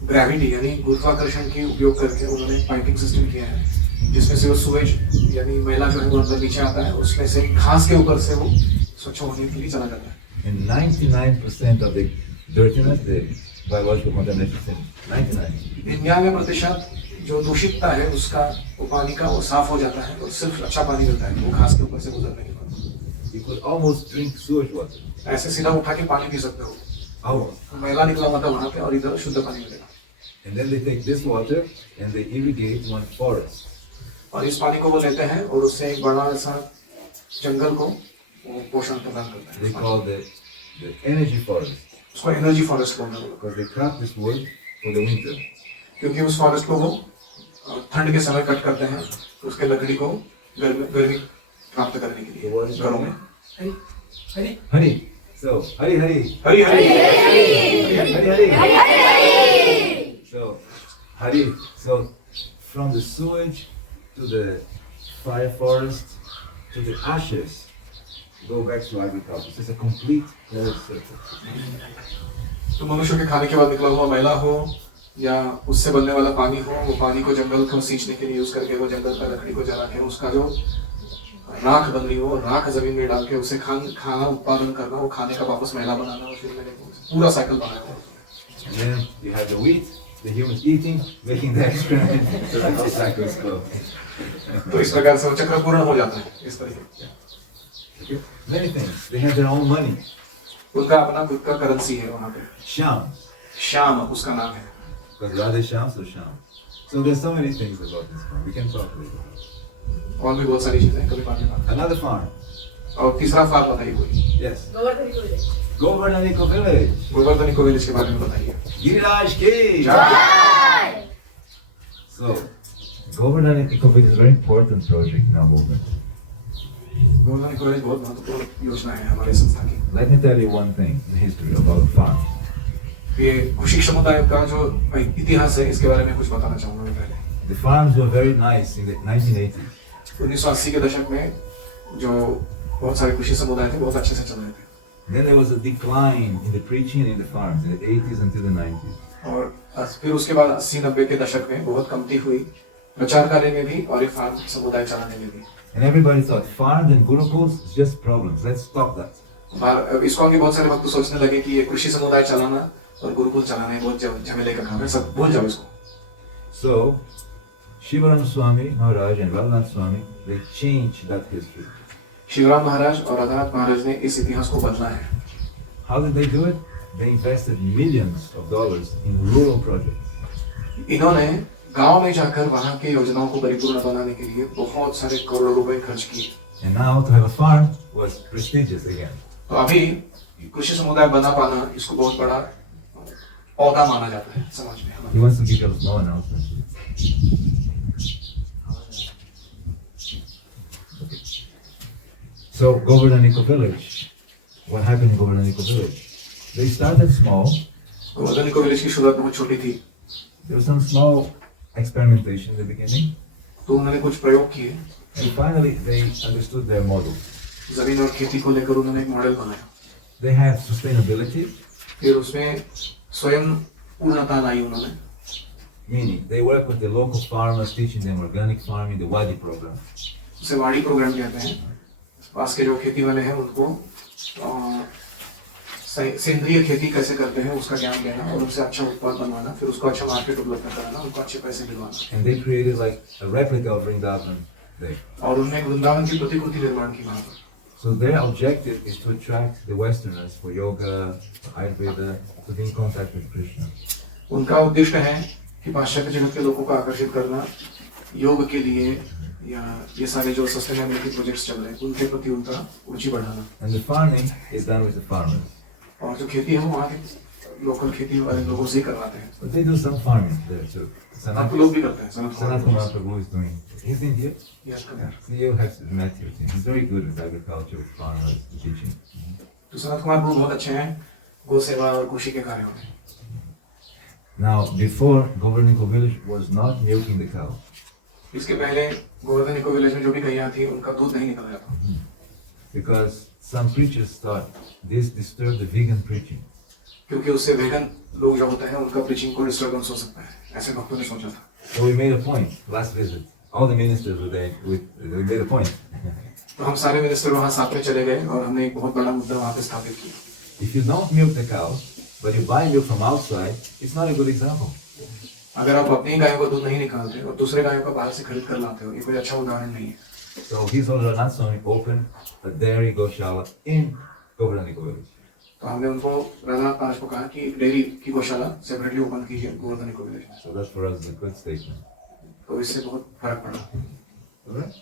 ग्रेविटी यानी गुरुत्वाकर्षण की उपयोग करके उन्होंने पाइपिंग सिस्टम किया है जिसमें से वो सुएज यानी मैला जो है वो अंदर नीचे आता है उसमें से घास के ऊपर से वो स्वच्छ होने के लिए चला जाता है। And 99% of the dirtiness, the biological contamination, 99. 99% जो दूषितता है उसका वो पानी का वो साफ हो जाता है और सिर्फ अच्छा पानी मिलता है वो घास के ऊपर से गुजरने के बाद। You could almost drink sewage water. ऐसे सीधा उठा के पानी पी सकते हो। Almost. मैला निकला हुआ था वहाँ पे और इधर शुद्ध पानी मिलेगा। And then they take this water and they irrigate one forest. और इस पानी को वो लेते हैं और उससे एक बड़ा सा जंगल को वो पोषण प्रदान करते हैं। They call the energy forest. उसको एनर्जी फॉरेस्ट बोलते हैं Because they cut this wood for the winter. क्योंकि उस फॉरेस्ट को वो ठंड के समय कट करते हैं उसके लकड़ी को गर्मी प्राप्त करने के लिए घरों में। Hari. So, Hari. Hari Hari Hari. So, Hari. So, from the sewage to the fire forest to the ashes, go back to agriculture. It's a complete circle. तो मनुष्य के खाने के बाद निकला हुआ मैला हो या उससे बनने वाला पानी हो वो पानी को जंगल को सींचने के लिए यूज करके वो जंगल का लकड़ी को जला के उसका जो राख बन रही हो राख जमीन में डाल के उसे खाना उत्पादन करना वो खाने का वापस मैला बनाना और फिर मैंने पूरा साइकिल बनाया हुआ। And then you have the wheat, the humans eating, making the experiment, so the whole cycles go. तो इस प्रकार से वो चक्र पूर्ण हो जाता है इस तरीके से। Many things. They have their own money. उनका अपना खुद का करेंसी है वहाँ पे। Sham. श्याम उसका नाम है। Because Radhe Sham, so Sham. So there's so many things about this farm. We can talk later. और भी बहुत सारी चीजें कभी बाद में बात। Another farm. और तीसरा फार्म बताइए कोई। Yes. Govardhan Eco Village. Govardhan eco village के बारे में बताइए। Giriraj Ki. So, Govardhan Eco Village is a very important project in our movement. Govardhan eco village बहुत महत्वपूर्ण योजना है हमारे संस्था की। Let me tell you one thing in history about farm. ये कृषि समुदाय का जो इतिहास है इसके बारे में कुछ बताना चाहूँगा मैं पहले। The farms were very nice in the 1980s. 1980 के दशक में जो बहुत सारे कृषि समुदाय थे बहुत अच्छे से चल रहे थे। Then there was a decline in the preaching in the farms in the 80s until the 90s. और फिर उसके बाद 80-90 के दशक में बहुत कमती हुई प्रचार कार्य में भी और एक फार्म समुदाय चलाने में भी। And everybody thought farms and gurukuls is just problems. Let's stop that. इसको आगे बहुत सारे भक्त सोचने लगे कि ये कृषि समुदाय चलाना और गुरुकुल चलाना बहुत झमेले का काम है, सब भूल जाओ इसको। So, Shivaram Swami Maharaj and Radhanath Swami, they changed that history. Shivram महाराज और राधानाथ महाराज ने इस इतिहास को बदला है। How did they do it? They invested millions of dollars in rural projects. इन्होंने गांव में जाकर वहां के योजनाओं को परिपूर्ण बनाने के लिए बहुत सारे करोड़ों रुपए खर्च किए। And now to have a farm was prestigious again. तो अभी कृषि समुदाय बना पाना इसको बहुत बड़ा औदा माना जाता है समाज में He हमारे। wants to give us no announcement. So, Govardhan Eco Village. What happened in Govardhan Eco Village? They started small. Govardhan eco village की शुरुआत बहुत छोटी थी। There was some small experimentation in the beginning. तो उन्होंने कुछ प्रयोग किए। And finally, they understood their model. जमीन और खेती को लेकर उन्होंने एक मॉडल बनाया। They have sustainability, फिर उसमें स्वयं पूर्णता लाई उन्होंने। meaning they work with the local farmers, teaching them organic farming, the Wadi program. उसे वाड़ी प्रोग्राम कहते हैं। पास के जो खेती वाले हैं उनको सेंद्रीय खेती कैसे करते हैं उसका ज्ञान देना और उनसे अच्छा उत्पाद बनवाना, फिर उसको अच्छा मार्केट उपलब्ध कराना, उनको अच्छे पैसे दिलवाना। And they created like a replica of Vrindavan there. और उन्होंने वृंदावन की प्रतिकृति निर्माण की वहाँ पर। So their objective is to attract the Westerners for yoga, for Ayurveda, to be in contact with Krishna. उनका उद्देश्य है कि पाश्चात्य जगत के लोगों को आकर्षित करना योग के लिए या ये सारे जो सस्टेनेबिलिटी प्रोजेक्ट्स चल रहे हैं उनके प्रति उनका रुचि बढ़ाना। And the farming is done with the farmers. और जो खेती है वो वहाँ के लोकल खेती वाले लोगों से ही करवाते हैं। But they do some farming there too. आपको लोग भी करते हैं। Sanat Kumar Prabhu is doing. He's in here. Yes, Yeah. So you have met with him. He's very good with agriculture, with farmers, teaching. तो सनत कुमार प्रभु बहुत अच्छे हैं गौ सेवा और कृषि के कार्यों में। Now, before Govardhan Eco Village was not milking the cow. इसके पहले गोवर्धन इको विलेज में जो भी गैया थी उनका दूध नहीं निकल रहा था। Because some preachers thought this disturbed the vegan preaching. क्योंकि उससे वेगन लोग जो होते हैं उनका प्रीचिंग को डिस्टर्बेंस हो सकता है, ऐसे भक्तों ने सोचा था। So we made a point last visit. All the ministers were there. We made a point. तो हम सारे मिनिस्टर वहाँ साथ में चले गए और हमने एक बहुत बड़ा मुद्दा वहाँ पे स्थापित किया। If you don't milk the cow, but you buy milk from outside, it's not a good example. अगर आप अपनी गायों का दूध नहीं निकालते और दूसरे गायों का बाहर से खरीद कर लाते हो, ये कोई अच्छा उदाहरण नहीं है। So his Holy Radhanath Swami opened a dairy goshala in Govardhan Eco Village. तो हमने उनको राधानाथ महाराज को कहा कि डेयरी की गौशाला सेपरेटली ओपन कीजिए गोवर्धन इको विलेज में। So that for us is a good statement. तो इससे बहुत फर्क पड़ा। Alright?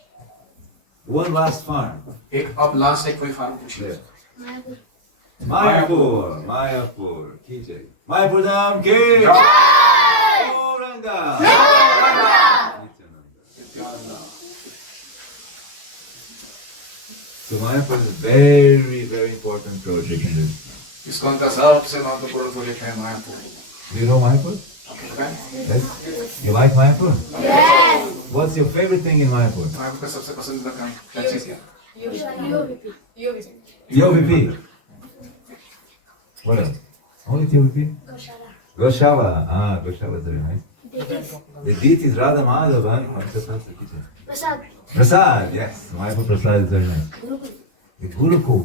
One last farm. एक अब लास्ट एक कोई फार्म पूछिए। There. Mayapur. Mayapur. Kijay. Mayapur Dham Ki. Gauranga. Nityananda. So Mayapur is a very, very important project in this. इसको उनका सबसे महत्वपूर्ण प्रोजेक्ट है Mayapur. Do you know Mayapur? आपको पता है? Yes. You like Mayapur? Yes. What's your favorite thing in Mayapur? Mayapur का सबसे पसंदीदा काम क्या चीज़ क्या? TOVP. What else? Only TOVP? Goshala. Goshala. Ah, Goshala is very nice. The deity is Radha Madhava. Prasad. Prasad, yes. Mayapur Prasad is very nice. Gurukul. The Gurukul.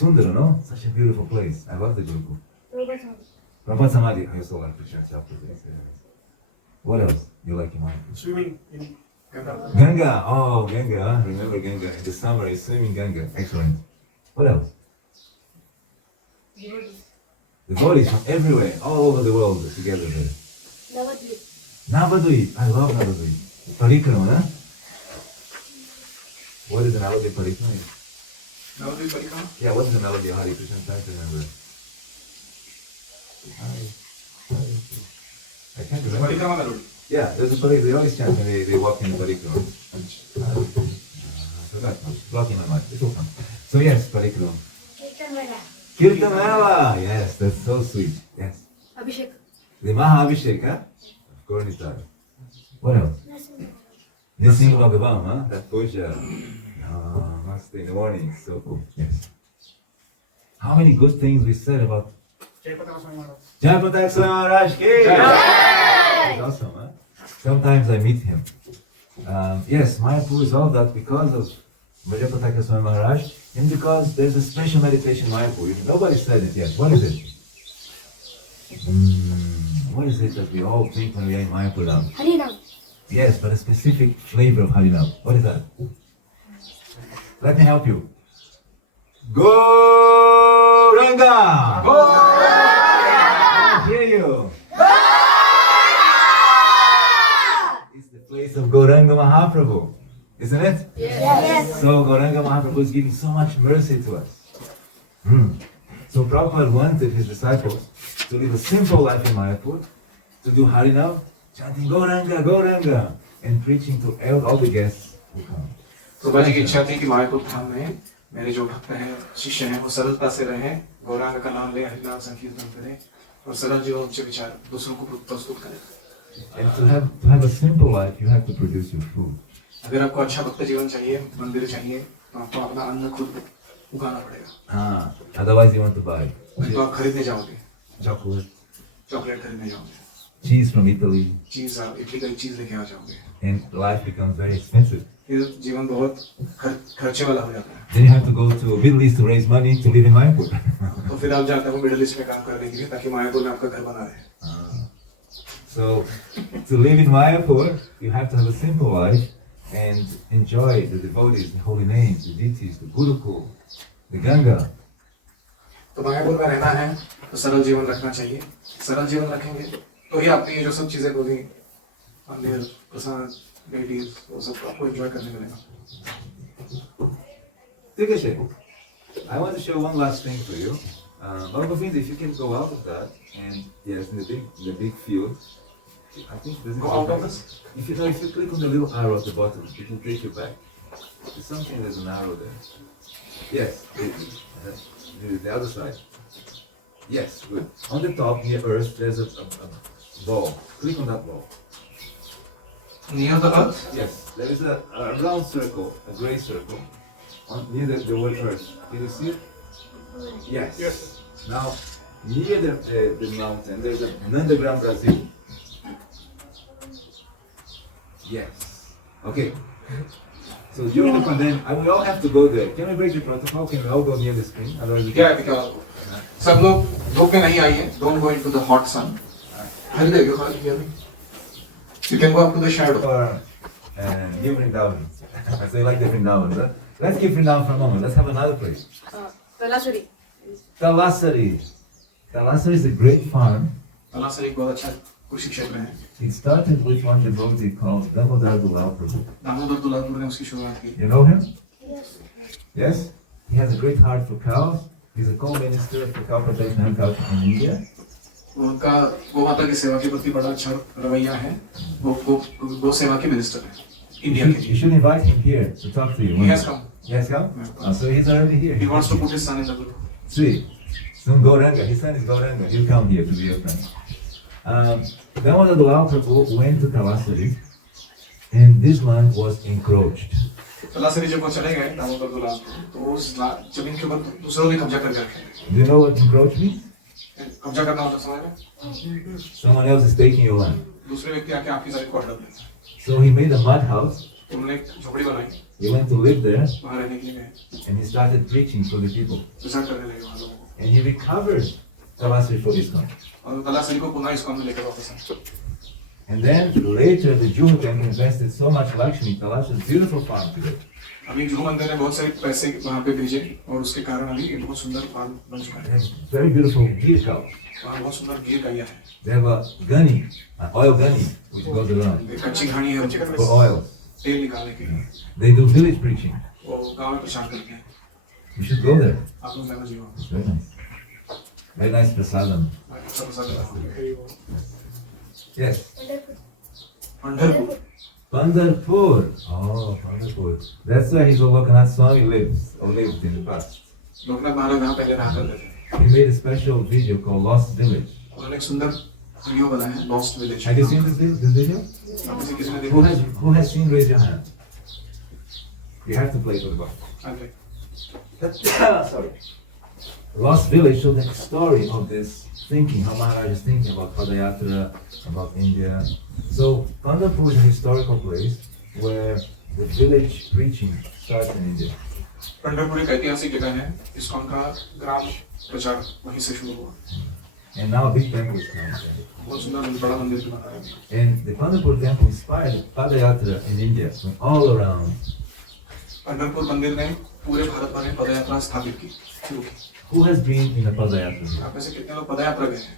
Sundara, no? Such a beautiful place. I love the Gurukul. Prabhupada. Prabhupada Samadhi, I also like to share chapters. What else you like in Mayapur? Swimming in Ganga. Ganga, oh Ganga, huh? Remember Ganga, in the summer it's swimming Ganga, excellent. What else? Devotees from everywhere, all over the world together there. Navadvip. Navadvip, I love Navadvip. Parikrama, huh? What is the melody of Parikrama? Nabadwip परिक्रमा Yeah, what's the melody of Hare Krishna? I'm trying to remember. I can't remember. परिक्रमा melody Yeah, there's a parade, they always chant when they walk in the Parikrama. I forgot now, blocking my mind, it's all fun. So yes, Parikrama. Kirtan Mela. Kirtan Mela, yes, that's so sweet, yes. Abhishek. The Maha Abhishek, huh? Of course it's that. What else? Nising Bhagavan, huh? That puja. Must in the morning, so cool, yes. How many good things we said about Jayapataka Swami Maharaj. Jayapatak Swami Maharaj ki? It's awesome, huh? Sometimes I meet him. Yes, Mayapur is all that because of Jayapataka Swami Maharaj and because there's a special meditation in Mayapur. Nobody said it yet. What is it? What is it that we all think when we are in Mayapur now? Harinam. Yes, but a specific flavor of Harinam. What is that? Let me help you. Gauranga! I hear you. It's the place of Gauranga Mahaprabhu, isn't it? Yes. So Gauranga Mahaprabhu is giving so much mercy to us. So Prabhupada wanted his disciples to live a simple life in Mayapur, to do Harinam, chanting Gauranga, Gauranga, and preaching to all the guests who come. Prabha ji की इच्छा थी कि मायापुर धाम में मेरे जो भक्त हैं शिष्य हैं वो सरलता से रहें गौरांग का नाम ले हरिनाम संकीर्तन करें और सरल जीवन उच्च विचार दूसरों को प्रस्तुत करें And to have a simple life, you have to produce your food. अगर आपको अच्छा भक्त जीवन चाहिए मंदिर चाहिए तो आपको अपना अन्न खुद उगाना पड़ेगा Otherwise you want to buy नहीं तो आप खरीदने जाओगे chocolate, चॉकलेट खरीदने जाओगे cheese from Italy, चीज इटली का चीज लेके आ जाओगे and life becomes very expensive. फिर जीवन बहुत खर्चे वाला हो जाता है Then you have to go to Middle East to raise money to live in Mayapur. तो फिर आप जाते हो मिडिल ईस्ट में काम करने के लिए ताकि मायापुर में आपका घर बना रहे So to live in Mayapur, you have to have a simple life and enjoy the devotees, the holy names, the deities, the Gurukul, the Ganga. तो मायापुर में रहना है तो सरल जीवन रखना चाहिए सरल जीवन रखेंगे तो ही आपने ये जो सब चीजें बोली मंदिर प्रसाद डेटीज वो सब आपको एंजॉय करने मिलेगा Take a shake. I want to show one last thing for you. Baba Govind, if you can go out of that, and yes, in the big field, I think it doesn't Go out of this? If you click on the little arrow at the bottom, it will take you back. There's something, there's an arrow there. Yes, the other side. Yes, good. On the top near Earth, there's a ball. Click on that ball. Near the earth Yes, there is a round circle, a gray circle, near the word Earth. Can you see it? Yes. Yes. Now, near the mountain, there's a Nandagram, Brazil. Yes. Okay. So during the pandemic, we all have to go there. Can we break the protocol? Can we all go near the screen? Otherwise, we क्या है because सब लोग धूप में नहीं आइए don't go into the hot sun Haridev you can hear me you can go up to the shadow give Vrindavan. So you like the Vrindavan, huh? Let's give Vrindavan for a moment. Let's have another place. Talasari. Talasari. Talasari is a great farm. Talasar एक बहुत अच्छा कृषि क्षेत्र है It started with one devotee called Damodar Dulal Prabhu. Damodar Dulalpur ने उसकी शुरुआत की You know him? Yes. Yes? He has a great heart for cows. He's a co-minister for cow protection and culture in India. उनका गौ माता की सेवा के प्रति बड़ा अच्छा रवैया है वो गौ सेवा के मिनिस्टर है इंडिया के You should invite him here to talk to you. He has come. He has come? So he's already here. He wants to put his son in the group. See, soon Gauranga, his son is Gauranga. He'll come here to be your friend. Damodar Dulal Prabhu went to Talasari, and this land was encroached. Talasari जब वो चले गए दामोदर दुलालपुर तो उस जमीन के ऊपर दूसरों ने कब्जा कर रखे Do you know what encroach means? कब्जा करना होता समझ में Someone else is taking your land. दूसरे व्यक्ति आके आपकी सारी को अड्डा देते हैं So he made a mud house. उन्होंने एक झोपड़ी बनाई He went to live there, वहाँ रहने के लिए गए and he started preaching for the people. प्रचार करने लगे वहाँ लोगों को And he recovered Talasri for ISKCON. और तलासरी को पुनः ISKCON में लेकर वापस आए. And then later the Jew temple invested so much Lakshmi. Talasri is a beautiful farm today. अभी जू मंदिर ने बहुत सारे पैसे वहाँ पे भेजे और उसके कारण अभी एक बहुत सुंदर फार्म बन चुका है. Very beautiful ghee cow. वहाँ बहुत सुंदर घी गैया है. They have a gunny, an oil gunny, which goes around एक कच्ची घानी है उनके for पास oil. तेल निकालने के लिए. They do village preaching. वो गाँव में प्रचार करते हैं. You should go there. आप लोग जाना चाहिए. It's very nice. Very nice prasadam. अच्छा प्रसाद है. Yes. Pandharpur. Pandharpur. Oh, Pandharpur. That's where his Lokanath Swami lives, or lived in the past. Loknath महाराज यहाँ पहले रहा करते थे. He made a special video called Lost Village. उन्होंने एक सुंदर वीडियो बनाया है lost village. Have you seen this video? आप में से किसी ने Who देखा? has seen? Raise your hand. You have to play for the bar. Okay. Sorry. Lost Village shows the story of this thinking, how Maharaj is thinking about Padayatra, about India. So Pandharpur is a historical place where the village preaching starts in India. Pandharpur एक ऐतिहासिक जगह है. ISKCON का ग्राम प्रचार वहीं से शुरू हुआ. And now a big temple is coming there. बहुत सुंदर बड़ा मंदिर भी बना है. And the Pandharpur temple inspired Padayatra in India from all around. Pandharpur मंदिर ने पूरे भारत भर में पदयात्रा स्थापित की, शुरू की. Who has been in a Padayatra? आप में से कितने लोग पदयात्रा गए हैं?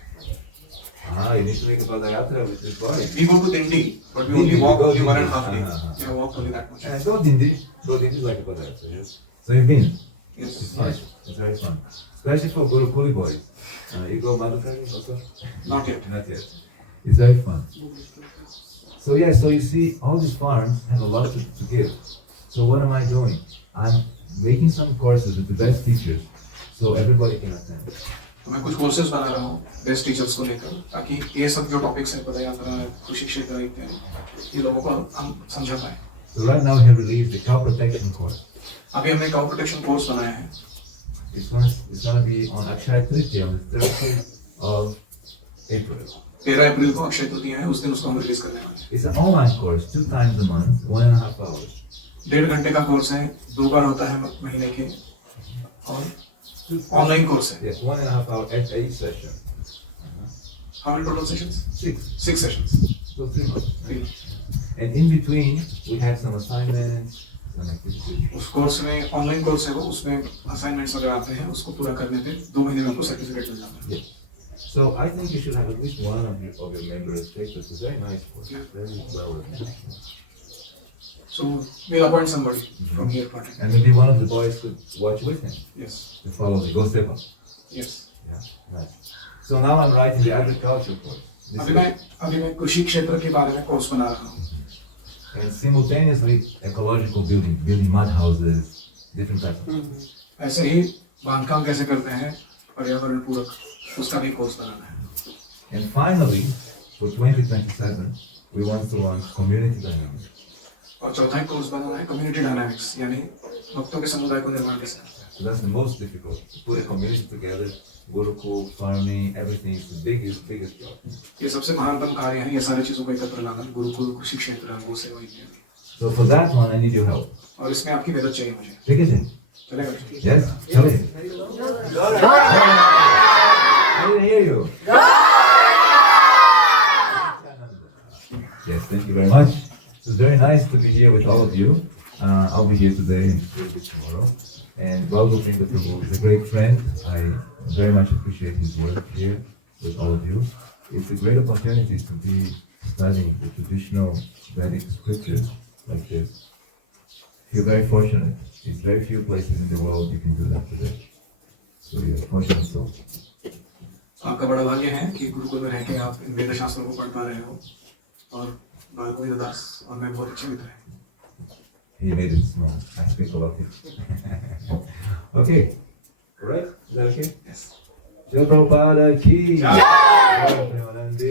You need to make a Padayatra with this boy. We go to Dindi, but we only walk only 1.5 days. We have walked only that much. Go Dindi. Go Dindi is like a Padayatra, yes. So you've been? It's Yes. fun. It's very fun. Especially for Gurukuli boys. You go Madhukari also? Not yet. Not yet. It's very fun. So yeah, so you see, all these farms have a lot to give. So what am I doing? I'm making some courses with the best teachers, so everybody can attend. तो मैं कुछ courses बना रहा हूँ best teachers को लेकर, ताकि ये सब जो टॉपिक्स हैं पदयात्रा, कृषि क्षेत्र इत्यादि, ये लोगों को हम समझा पाए. So right now we have released the cow protection course. अभी हमने काउ प्रोटेक्शन कोर्स बनाया है. It's gonna be on Akshaya Tritiya on the 30th of April. 13 अप्रैल को अक्षय तृतीया है, उस दिन उसको हम रिलीज करने वाले हैं. It's an online course, 2 times a month, 1.5 hours. 1.5 घंटे का कोर्स है, 2 बार होता है महीने के, और ऑनलाइन कोर्स है. Yes, 1.5 hours at each session. How many total sessions? 6. 6 sessions. So 3 months. 3. And in between, we have some assignments, some activities. उस कोर्स में ऑनलाइन कोर्स है वो, उसमें असाइनमेंट्स वगैरह आते हैं, उसको पूरा करने पे 2 महीने में आपको सर्टिफिकेट मिल जाता है. Yes. So I think you should have at least one of your members take this. It's a very nice course. Very well written. So we'll appoint somebody from here for it. And maybe one of the boys could watch with him Yes. to follow the Gostepa. Yes. Yeah, nice. So now I'm writing the agriculture course. This अभी मैं कृषि क्षेत्र के बारे में course बना रहा हूँ. and simultaneously ecological building mud houses, different types of. ऐसे ही बांधकाम कैसे करते हैं पर्यावरण पूरक, उसका भी कोर्स बनाना है. And finally, for 2027, we want to launch community dynamics. और चौथा ही कोर्स बनाना है कम्युनिटी डायनामिक्स, यानी भक्तों के समुदाय को निर्माण कैसे करते हैं. So that's the most difficult. To put a community together, Gurukul, farming, everything is the biggest job. ये सबसे महानतम कार्य है, ये सारी चीजों को एकत्र लाना, गुरुकुल, कृषि क्षेत्र, गो सेवा इत्यादि. So for that one, I need your help. और इसमें आपकी मदद चाहिए मुझे. Take it in. चलेगा? Yes? Tell it. I didn't hear you. Yes, thank you very much. It's very nice to be here with all of you. I'll be here today and will be tomorrow. And Babu Singh Prabhu is a great friend. I very much appreciate his work here with all of you. It's a great opportunity to be studying the traditional Vedic scriptures like this. You're very fortunate. There's very few places in the world you can do that today. So you're a fortunate soul. आपका बड़ा भाग्य है कि गुरुकुल में रह के आप इन वेद शास्त्रों को पढ़ पा रहे हो, और बालगोविंद दास और मैं बहुत अच्छे मित्र हैं. He made it small. I speak a lot. Okay. Alright? Is that okay? Yes. Jai Prabhupada ki. Jai. Jai Premanandi.